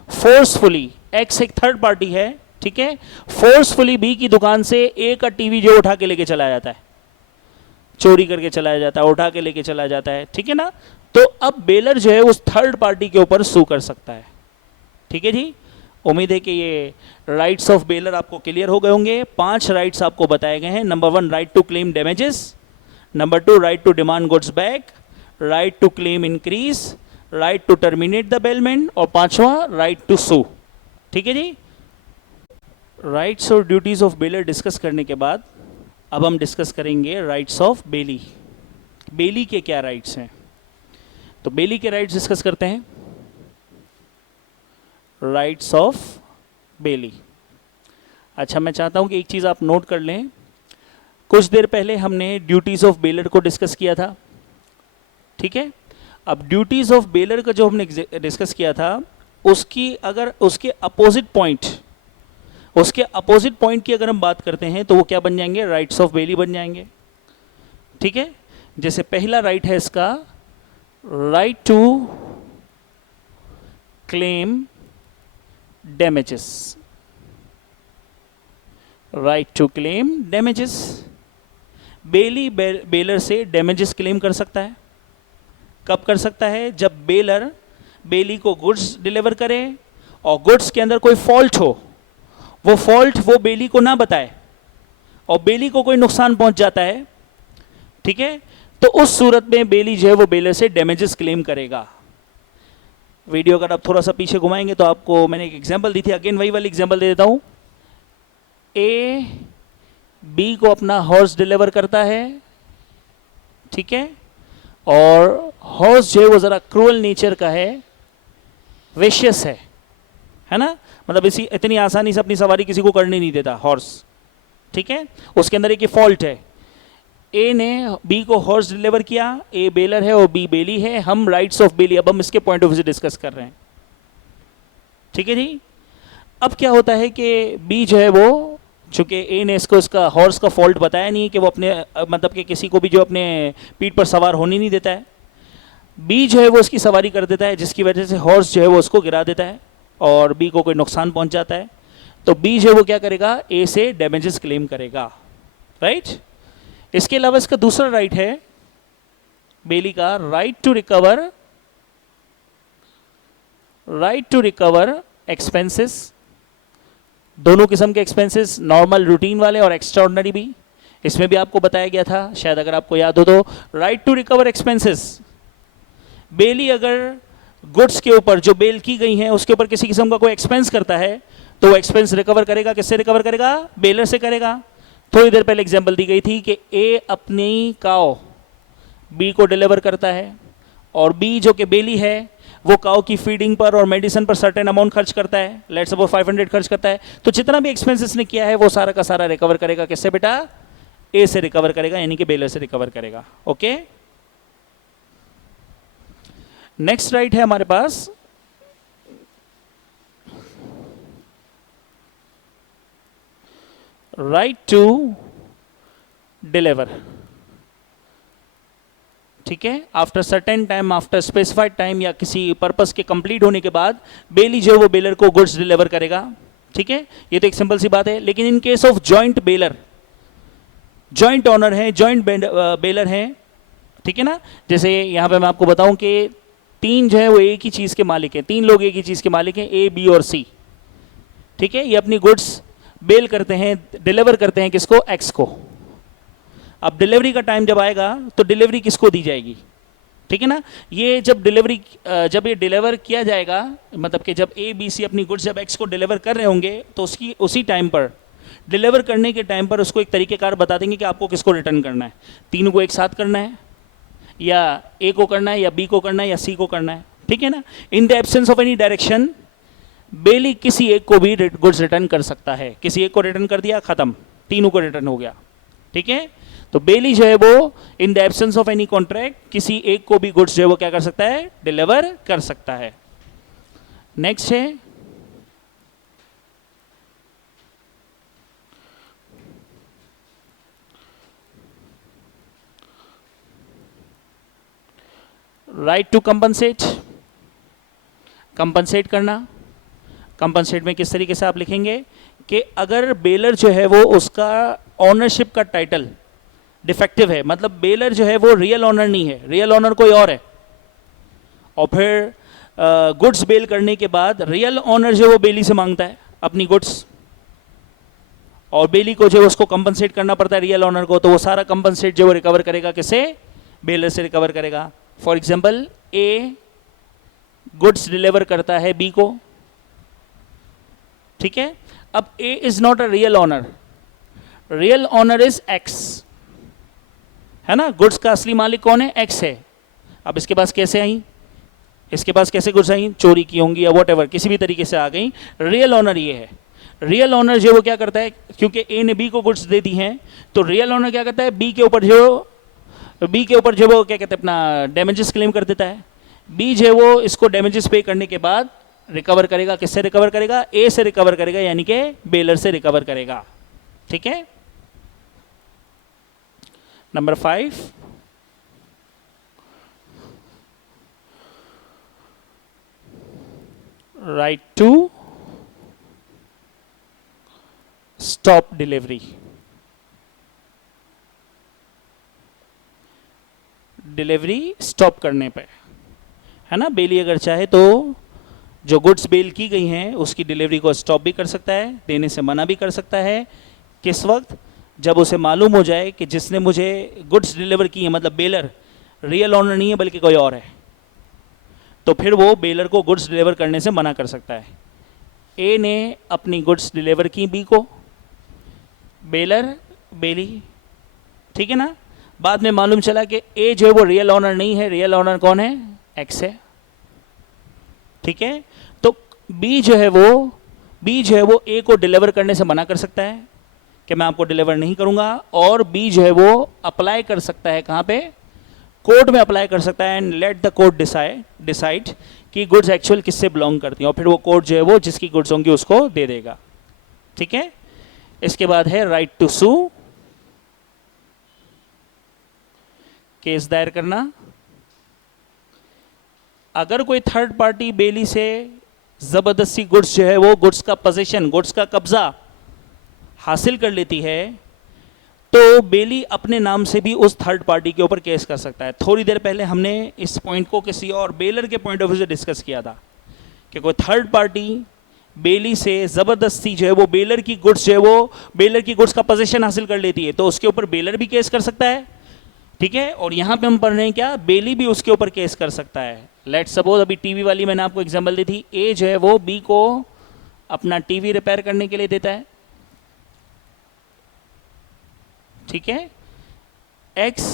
फोर्सफुली, एक्स एक थर्ड पार्टी है, ठीक है, फोर्सफुली बी की दुकान से ए का टीवी जो उठा के लेके चला जाता है, चोरी करके चलाया जाता है, उठा के लेके चला जाता है, ठीक है ना। तो अब बेलर जो है उस थर्ड पार्टी के ऊपर सू कर सकता है, ठीक है जी। उम्मीद है कि ये राइट्स ऑफ बेलर आपको क्लियर हो गए होंगे। 5 राइट्स आपको बताए गए हैं। Number 1, right to claim damages. Number 2, right to demand goods back. Right to claim increase. Right to terminate the bailment. और 5वां, राइट टू सू, ठीक है जी। राइट्स और ड्यूटीज ऑफ बेलर डिस्कस करने के बाद अब हम डिस्कस करेंगे राइट्स ऑफ बेली। बेली के क्या राइट्स हैं? तो बेली के राइट्स डिस्कस करते हैं। Rights of belly. अच्छा, मैं चाहता हूं कि एक चीज़ आप नोट कर लें। कुछ देर पहले हमने ड्यूटीज़ ऑफ बेलर को डिस्कस किया था, ठीक है। अब ड्यूटीज़ ऑफ बेलर का जो हमने डिस्कस किया था, उसकी अगर उसके अपोजिट पॉइंट की अगर हम बात करते हैं तो वो क्या बन जाएंगे? राइट्स ऑफ बेली बन जाएंगे, ठीक है। जैसे पहला राइट है इसका, right to claim damages. Right to claim damages. Bailee bailor से डैमेजेस क्लेम कर सकता है। कब कर सकता है? जब बेलर बेली को गुड्स डिलीवर करे और गुड्स के अंदर कोई फॉल्ट हो, वो फॉल्ट वो बेली को ना बताए और बेली को कोई नुकसान पहुंच जाता है, ठीक है, तो उस सूरत में बेली जो है वो बेलर से डैमेजेस क्लेम करेगा। वीडियो अगर आप थोड़ा सा पीछे घुमाएंगे तो आपको मैंने एक एग्जांपल दी थी, अगेन वही वाली एग्जांपल दे देता हूं। ए बी को अपना हॉर्स डिलीवर करता है, ठीक है, और हॉर्स जो है वो जरा क्रूअल नेचर का है, वेशियस है ना, मतलब इसी इतनी आसानी से अपनी सवारी किसी को करने नहीं देता हॉर्स, ठीक है, उसके अंदर एक फॉल्ट है। ए ने बी को हॉर्स डिलीवर किया, ए बेलर है और बी बेली है, हम राइट्स ऑफ बेली, अब हम इसके पॉइंट ऑफ व्यू से डिस्कस कर रहे हैं, ठीक है जी। अब क्या होता है कि बी जो है वो, चूंकि ए ने इसको इसका हॉर्स का फॉल्ट बताया नहीं कि वो अपने मतलब कि किसी को भी जो अपने पीठ पर सवार होने नहीं देता है, बी जो है वो उसकी सवारी कर देता है, जिसकी वजह से हॉर्स जो है वो उसको गिरा देता है और बी को कोई नुकसान पहुंच जाता है। तो बी जो है वो क्या करेगा? ए से डैमेजेस क्लेम करेगा, राइट। इसके अलावा इसका दूसरा राइट है बेली का, राइट टू रिकवर एक्सपेंसेस। दोनों किस्म के एक्सपेंसेस, नॉर्मल रूटीन वाले और एक्स्ट्राऑर्डिनरी भी। इसमें भी आपको बताया गया था, शायद अगर आपको याद हो तो, राइट टू रिकवर एक्सपेंसेस, बेली अगर गुड्स के ऊपर जो बेल की गई हैं उसके ऊपर किसी किस्म का कोई एक्सपेंस करता है तो वो एक्सपेंस रिकवर करेगा। किससे रिकवर करेगा? बेलर से करेगा। थोड़ी देर पहले एग्जांपल दी गई थी कि ए अपनी काओ बी को डिलीवर करता है और बी जो कि बेली है वो काओ की फीडिंग पर और मेडिसिन पर सर्टेन अमाउंट खर्च करता है, लेट्स सपोज 500 खर्च करता है, तो जितना भी एक्सपेंसेस ने किया है वो सारा का सारा रिकवर करेगा। किससे बेटा? ए से रिकवर करेगा, यानी कि बेलर से रिकवर करेगा। ओके, नेक्स्ट राइट है हमारे पास राइट टू डिलीवर, ठीक है, after certain time, after specified time या किसी पर्पस के कंप्लीट होने के बाद बेली जो वो बेलर को गुड्स डिलीवर करेगा, ठीक है। ये तो एक सिंपल सी बात है। लेकिन in case of joint bailor, joint owner है, जॉइंट बेलर है, ठीक है ना, जैसे यहां पे मैं आपको बताऊं कि तीन जो है वो एक ही चीज के मालिक हैं, तीन लोग एक ही चीज के मालिक हैं, ए बी और सी, ठीक है। ये अपनी गुड्स बेल करते हैं, डिलीवर करते हैं किसको? एक्स को। अब डिलीवरी का टाइम जब आएगा तो डिलीवरी किसको दी जाएगी, ठीक है ना। ये जब ये डिलीवर किया जाएगा, मतलब कि जब ए बी सी अपनी गुड्स जब एक्स को डिलीवर कर रहे होंगे तो उसकी उसी टाइम पर, डिलीवर करने के टाइम पर उसको एक तरीकेकार बता देंगे कि आपको किसको रिटर्न करना है। तीनों को एक साथ करना है, या ए को करना है, या बी को करना है, या सी को करना है, ठीक है ना। In the absence of any direction bailee किसी एक को भी गुड्स रिटर्न कर सकता है। किसी एक को रिटर्न कर दिया, खत्म, तीनों को रिटर्न हो गया, ठीक है। तो बेली जो है वो इन the absence of any contract किसी एक को भी गुड्स जो है वो क्या कर सकता है? डिलीवर कर सकता है। नेक्स्ट है राइट टू कंपनसेट, कंपनसेट करना। कंपनसेट में किस तरीके से आप लिखेंगे कि अगर बेलर जो है वो उसका ऑनरशिप का टाइटल डिफेक्टिव है, मतलब बेलर जो है वो रियल ऑनर नहीं है, रियल ऑनर कोई और है, और फिर गुड्स बेल करने के बाद रियल ऑनर जो है वो बेली से मांगता है अपनी गुड्स, और बेली को जो है उसको कंपनसेट करना पड़ता है रियल ऑनर को, तो वो सारा कंपनसेट जो वो रिकवर करेगा किससे? बेलर से रिकवर करेगा। For example, A goods deliver करता है बी को, ठीक है। अब A is not a real owner, real owner is X, है ना। गुड्स का असली मालिक कौन है? एक्स है। अब इसके पास कैसे आई? इसके पास कैसे गुड्स आई? चोरी की होंगी या वॉट किसी भी तरीके से आ गई। रियल ऑनर ये है। रियल ऑनर जो वो क्या करता है, क्योंकि ए ने बी को गुड्स दे दी हैं, तो रियल ऑनर क्या करता है? बी के ऊपर जो वो क्या कहते हैं अपना डैमेजेस क्लेम कर देता है। बी जो वो इसको डैमेजेस पे करने के बाद रिकवर करेगा। किससे रिकवर करेगा? ए से रिकवर करेगा, यानी कि बेलर से रिकवर करेगा, ठीक है। Number 5, right to stop delivery. Delivery stop करने पे, है ना, बेली अगर चाहे तो जो गुड्स बेल की गई हैं उसकी डिलीवरी को स्टॉप भी कर सकता है, देने से मना भी कर सकता है। किस वक्त? जब उसे मालूम हो जाए कि जिसने मुझे गुड्स डिलीवर की है, मतलब बेलर, रियल ऑनर नहीं है बल्कि कोई और है, तो फिर वो बेलर को गुड्स डिलीवर करने से मना कर सकता है। ए ने अपनी गुड्स डिलीवर की बी को, बेलर बेली, ठीक है ना। बाद में मालूम चला कि ए जो है वो रियल ऑनर नहीं है, रियल ऑनर कौन है? एक्स है, ठीक है। तो बी जो है वो ए को डिलीवर करने से मना कर सकता है कि मैं आपको डिलीवर नहीं करूंगा, और बी जो है वो अप्लाई कर सकता है, कहाँ पे? कोर्ट में अप्लाई कर सकता है, and let the court decide कि गुड्स एक्चुअल किससे बिलोंग करती हैं, और फिर वो कोर्ट जो है वो जिसकी गुड्स होंगी उसको दे देगा, ठीक है। इसके बाद है राइट टू सू, केस दायर करना। अगर कोई थर्ड पार्टी बेली से जबरदस्ती गुड्स जो है वो गुड्स का पोजीशन, गुड्स का कब्जा हासिल कर लेती है, तो बेली अपने नाम से भी उस थर्ड पार्टी के ऊपर केस कर सकता है। थोड़ी देर पहले हमने इस पॉइंट को किसी और बेलर के पॉइंट ऑफ व्यू से डिस्कस किया था कि कोई थर्ड पार्टी बेली से ज़बरदस्ती जो है वो बेलर की गुड्स जो है वो बेलर की गुड्स का पोजीशन हासिल कर लेती है, तो उसके ऊपर बेलर भी केस कर सकता है, ठीक है। और यहाँ पे हम पढ़ रहे हैं क्या? बेली भी उसके ऊपर केस कर सकता है। लेट सपोज, अभी टीवी वाली मैंने आपको एग्जाम्पल दी थी, ए जो है वो बी को अपना टीवी रिपेयर करने के लिए देता है, ठीक है। एक्स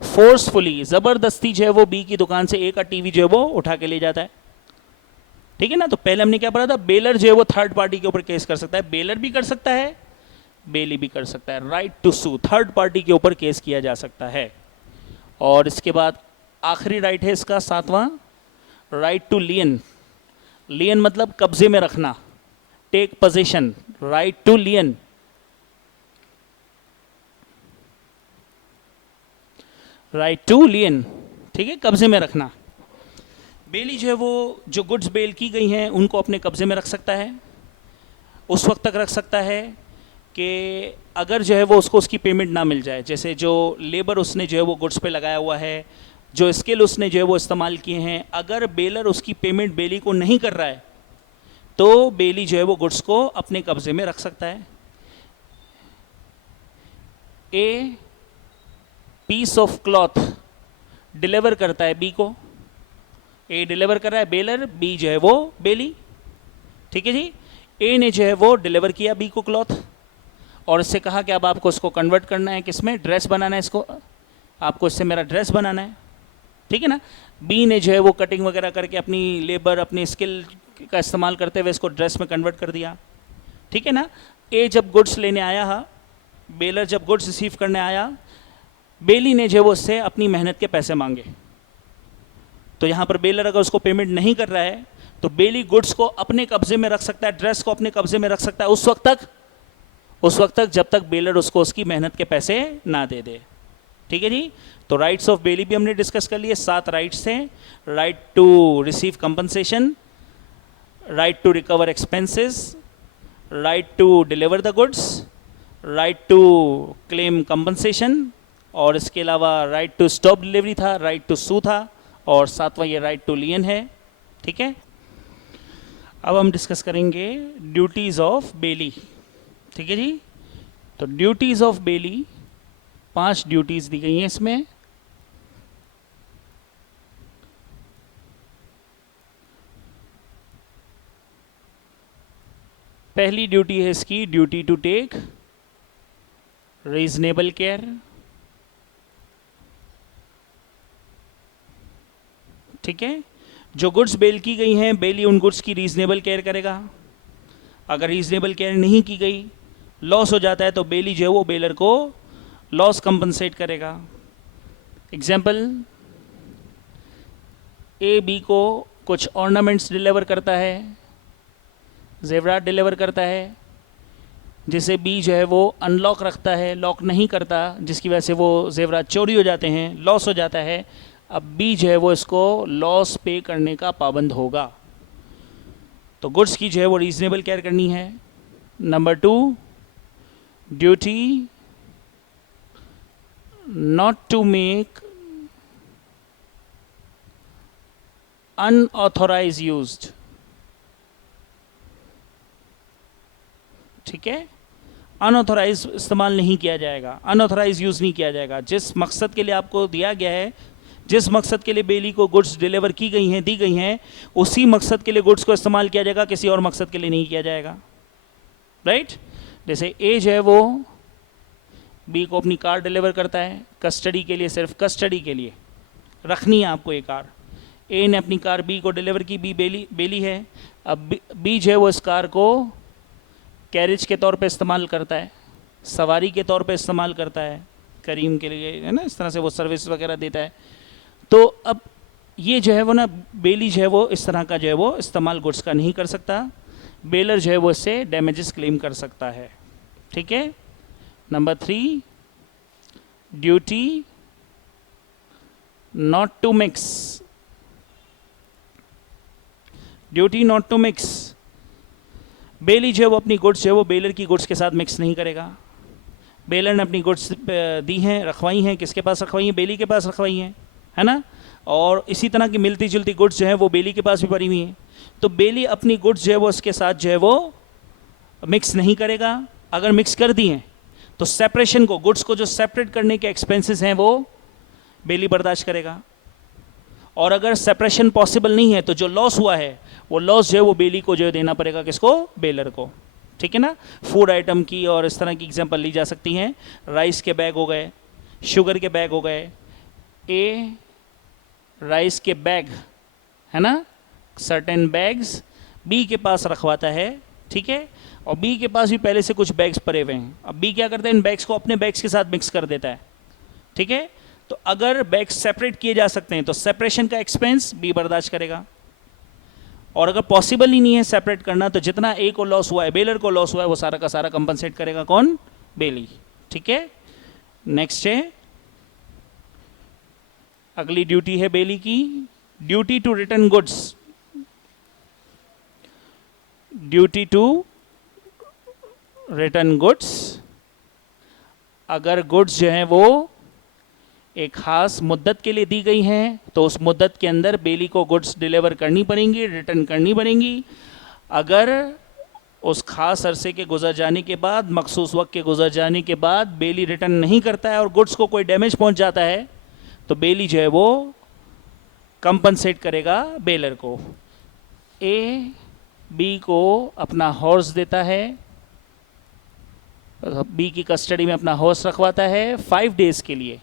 फोर्सफुली, जबरदस्ती जो है वो बी की दुकान से ए का टीवी जो है वो उठा के ले जाता है, ठीक है ना। तो पहले हमने क्या पढ़ा था? बेलर जो है वो थर्ड पार्टी के ऊपर केस कर सकता है, बेलर भी कर सकता है, बेली भी कर सकता है। Right to sue, third party के ऊपर केस किया जा सकता है। और इसके बाद आखिरी राइट है इसका, सातवां, राइट टू लियन। लियन मतलब कब्जे में रखना, take possession, right to lien. Right to lien, ठीक है, कब्जे में रखना। बेली जो है वो जो गुड्स बेल की गई हैं उनको अपने कब्जे में रख सकता है, उस वक्त तक रख सकता है कि अगर जो है वो उसको उसकी पेमेंट ना मिल जाए। जैसे जो लेबर उसने जो है वो गुड्स पे लगाया हुआ है, जो स्किल उसने जो है वो इस्तेमाल किए हैं, अगर बेलर उसकी पेमेंट बेली को नहीं कर रहा है तो बेली जो है वो गुड्स को अपने कब्जे में रख सकता है। A piece of cloth deliver करता है बी को, ए डिलीवर कर रहा है बेलर, बी जो है वो बेली, ठीक है जी। ए ने जो है वो डिलीवर किया बी को क्लॉथ, और इससे कहा कि अब आपको इसको कन्वर्ट करना है, किसमें? ड्रेस बनाना है, इसको आपको इससे मेरा ड्रेस बनाना है, ठीक है ना। बी ने जो है वो कटिंग वगैरह करके अपनी लेबर, अपनी स्किल का इस्तेमाल करते हुए इसको ड्रेस में कन्वर्ट कर दिया, ठीक है ना। ए जब गुड्स लेने आया, बेलर जब गुड्स रिसीव करने आया, बेली ने जो है वो उससे अपनी मेहनत के पैसे मांगे, तो यहाँ पर बेलर अगर उसको पेमेंट नहीं कर रहा है तो बेली गुड्स को अपने कब्जे में रख सकता है, ड्रेस को अपने कब्जे में रख सकता है उस वक्त तक जब तक बेलर उसको उसकी मेहनत के पैसे ना दे दे, ठीक है जी। तो राइट्स ऑफ बेली भी हमने डिस्कस कर लिए, 7 राइट्स हैं। Right to receive compensation, right to recover expenses, right to deliver the goods, right to claim compensation, और इसके अलावा राइट टू स्टॉप डिलीवरी था, राइट टू सू था, और 7वां ये राइट टू लियन है, ठीक है। अब हम डिस्कस करेंगे ड्यूटीज़ ऑफ बेली, ठीक है जी। तो ड्यूटीज़ ऑफ बेली, 5 ड्यूटीज़ दी गई हैं इसमें। पहली ड्यूटी है इसकी, duty to take reasonable care, ठीक है। जो गुड्स बेल की गई हैं, बेली उन गुड्स की रीजनेबल केयर करेगा। अगर रीजनेबल केयर नहीं की गई, लॉस हो जाता है, तो बेली जो है वो बेलर को लॉस कंपनसेट करेगा। एग्जाम्पल, ए बी को कुछ ऑर्नामेंट्स डिलीवर करता है, जेवराट डिलीवर करता है, जिसे बी जो है वो अनलॉक रखता है, लॉक नहीं करता, जिसकी वजह से वो जेवरात चोरी हो जाते हैं, लॉस हो जाता है। अब बी जो है वो इसको लॉस पे करने का पाबंद होगा, तो गुड्स की जो है वो रीजनेबल केयर करनी है। Number 2, duty not to make unauthorise used, ठीक है, अनऑथोराइज इस्तेमाल नहीं किया जाएगा, अनऑथोराइज यूज नहीं किया जाएगा। जिस मकसद के लिए आपको दिया गया है, जिस मकसद के लिए बेली को गुड्स डिलीवर की गई हैं, दी गई हैं, उसी मकसद के लिए गुड्स को इस्तेमाल किया जाएगा, किसी और मकसद के लिए नहीं किया जाएगा, राइट। जैसे ए जो है वो बी को अपनी कार डिलीवर करता है कस्टडी के लिए, सिर्फ कस्टडी के लिए रखनी है आपको ये कार। ए ने अपनी कार बी को डिलीवर की, बी बेली है। अब बी जो है वो इस कार को कैरेज के तौर पे इस्तेमाल करता है, सवारी के तौर पे इस्तेमाल करता है करीम के लिए, है ना, इस तरह से वो सर्विस वगैरह देता है। तो अब ये जो है वो ना बेली जो है वो इस तरह का जो है वो इस्तेमाल गुड्स का नहीं कर सकता, बेलर जो है वो इससे डैमेजेस क्लेम कर सकता है, ठीक है। Number 3, duty not to mix, duty not to mix, bailee जो है वो अपनी गुड्स जो है वो बेलर की गुड्स के साथ मिक्स नहीं करेगा। बेलर ने अपनी गुड्स दी हैं, रखवाई हैं, किसके पास रखवाई हैं, बेली के पास रखवाई हैं, है ना। और इसी तरह की मिलती जुलती गुड्स जो है वो बेली के पास भी पड़ी हुई हैं। तो बेली अपनी गुड्स जो है वो उसके साथ जो है वो मिक्स नहीं करेगा। अगर मिक्स कर दी हैं तो सेपरेशन को, गुड्स को जो सेपरेट करने के एक्सपेंसेस हैं वो बेली बर्दाश्त करेगा। और अगर सेपरेशन पॉसिबल नहीं है तो जो लॉस हुआ है वो लॉस जो है वो बेली को जो है देना पड़ेगा, किसको, बेलर को, ठीक है ना। फूड आइटम की और इस तरह की एग्जांपल ली जा सकती हैं। राइस के बैग हो गए, शुगर के बैग हो गए। ए राइस के बैग, है ना, सर्टेन बैग्स बी के पास रखवाता है, ठीक है। और बी के पास भी पहले से कुछ बैग्स पड़े हुए हैं। अब बी क्या करता है, इन बैग्स को अपने बैग्स के साथ मिक्स कर देता है, ठीक है। तो अगर बैग्स सेपरेट किए जा सकते हैं तो सेपरेशन का एक्सपेंस बी बर्दाश्त करेगा। और अगर पॉसिबल ही नहीं है सेपरेट करना तो जितना ए को लॉस हुआ है, बेलर को लॉस हुआ है, वो सारा का सारा कंपनसेट करेगा कौन, बेली, ठीक है। नेक्स्ट है, अगली ड्यूटी है बेली की, duty to return goods, duty to return goods. अगर गुड्स जो हैं वो एक खास मुद्दत के लिए दी गई हैं तो उस मुद्दत के अंदर बेली को गुड्स डिलीवर करनी पड़ेंगी, रिटर्न करनी पड़ेंगी। अगर उस खास अरसे के गुजर जाने के बाद, मखसूस वक्त के गुजर जाने के बाद बेली रिटर्न नहीं करता है और गुड्स को कोई डैमेज पहुंच जाता है तो बेली जो है वो कंपनसेट करेगा बेलर को। ए बी को अपना हॉर्स देता है, बी की कस्टडी में अपना हॉर्स रखवाता है 5 डेज के लिए,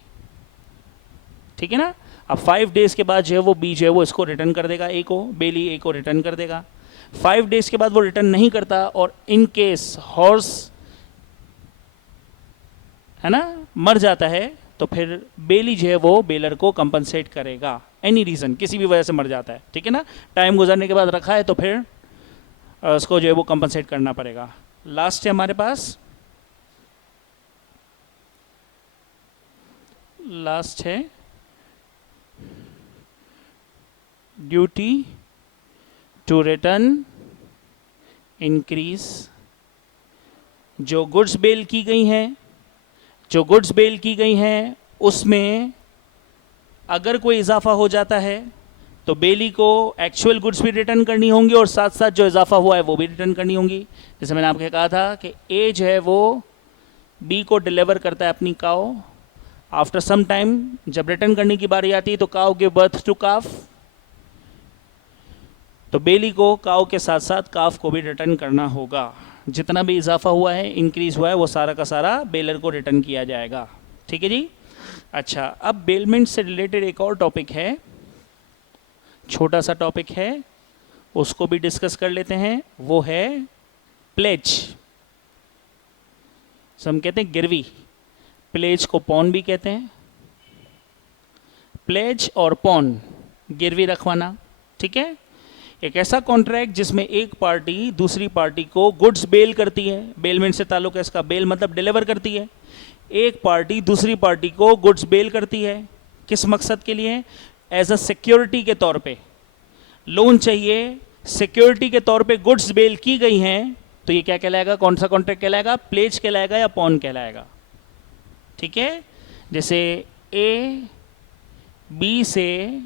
ठीक है ना। अब 5 डेज के बाद जो है वो बी जो है वो इसको रिटर्न कर देगा, ए को, बेली ए को रिटर्न कर देगा। 5 डेज के बाद वो रिटर्न नहीं करता और इन केस हॉर्स, है ना, मर जाता है तो फिर बेली जो है वो बेलर को कंपनसेट करेगा। एनी रीज़न, किसी भी वजह से मर जाता है, ठीक है ना, टाइम गुजरने के बाद रखा है तो फिर उसको जो है वो कंपनसेट करना पड़ेगा। लास्ट है हमारे पास, लास्ट है ड्यूटी टू रिटर्न इंक्रीज। जो गुड्स बेल की गई हैं, जो गुड्स बेल की गई हैं उसमें अगर कोई इजाफा हो जाता है तो बेली को एक्चुअल गुड्स भी रिटर्न करनी होंगी और साथ साथ जो इजाफा हुआ है वो भी रिटर्न करनी होंगी। जैसे मैंने आपको कहा था कि ए जो है वो बी को डिलीवर करता है अपनी काऊ, आफ्टर सम टाइम जब रिटर्न करने की बारी आती है तो काऊ गिव बर्थ टू काफ, तो बेली को काऊ के साथ साथ काफ को भी रिटर्न करना होगा। जितना भी इजाफा हुआ है, इंक्रीज हुआ है, वो सारा का सारा बेलर को रिटर्न किया जाएगा, ठीक है जी। अच्छा, अब बेलमेंट से रिलेटेड एक और टॉपिक है, छोटा सा टॉपिक है, उसको भी डिस्कस कर लेते हैं। वो है प्लेज। हम कहते हैं गिरवी, प्लेज को पॉन भी कहते हैं। प्लेज और पॉन, गिरवी रखवाना, ठीक है। एक ऐसा कॉन्ट्रैक्ट जिसमें एक पार्टी दूसरी पार्टी को गुड्स बेल करती है, बेलमेंट से ताल्लुक है इसका, बेल मतलब डिलीवर करती है। एक पार्टी दूसरी पार्टी को गुड्स बेल करती है, किस मकसद के लिए, एज अ सिक्योरिटी के तौर पे। लोन चाहिए, सिक्योरिटी के तौर पे गुड्स बेल की गई हैं, तो ये क्या कहलाएगा, कौन सा कॉन्ट्रैक्ट कहलाएगा, प्लेज कहलाएगा या पॉन कहलाएगा। ठीक है, जैसे ए बी से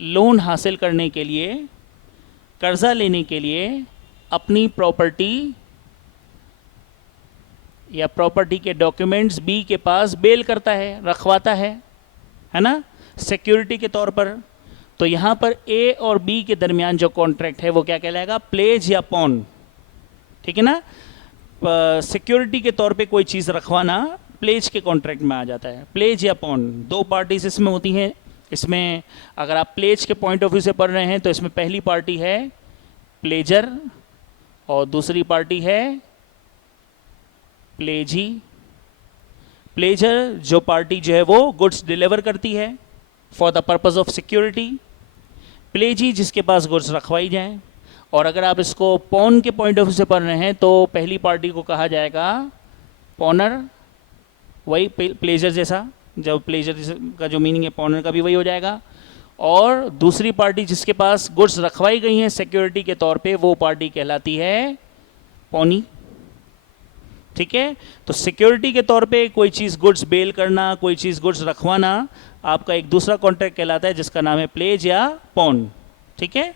लोन हासिल करने के लिए, कर्जा लेने के लिए अपनी प्रॉपर्टी या प्रॉपर्टी के डॉक्यूमेंट्स बी के पास बेल करता है, रखवाता है ना, सिक्योरिटी के तौर पर। तो यहाँ पर ए और बी के दरमियान जो कॉन्ट्रैक्ट है वो क्या कहलाएगा, प्लेज या पॉन। ठीक है ना, सिक्योरिटी के तौर पे कोई चीज़ रखवाना प्लेज के कॉन्ट्रैक्ट में आ जाता है। प्लेज या पॉन, दो पार्टीज इसमें होती हैं। इसमें अगर आप प्लेज के पॉइंट ऑफ व्यू से पढ़ रहे हैं तो इसमें पहली पार्टी है प्लेजर और दूसरी पार्टी है प्लेजी। प्लेजर जो पार्टी जो है वो गुड्स डिलीवर करती है for the purpose of security, प्लेजी जिसके पास गुड्स रखवाई जाएं। और अगर आप इसको पॉन के पॉइंट ऑफ व्यू से पढ़ रहे हैं तो पहली पार्टी को कहा जाएगा पॉनर, वही प्लेजर जैसा, जब प्लेजर का जो मीनिंग है पॉनर का भी वही हो जाएगा। और दूसरी पार्टी जिसके पास गुड्स रखवाई गई हैं सिक्योरिटी के तौर पे, वो पार्टी कहलाती है पॉनी। ठीक है, तो सिक्योरिटी के तौर पे कोई चीज़ गुड्स बेल करना, कोई चीज़ गुड्स रखवाना आपका एक दूसरा कॉन्ट्रैक्ट कहलाता है जिसका नाम है प्लेज या पॉन। ठीक है।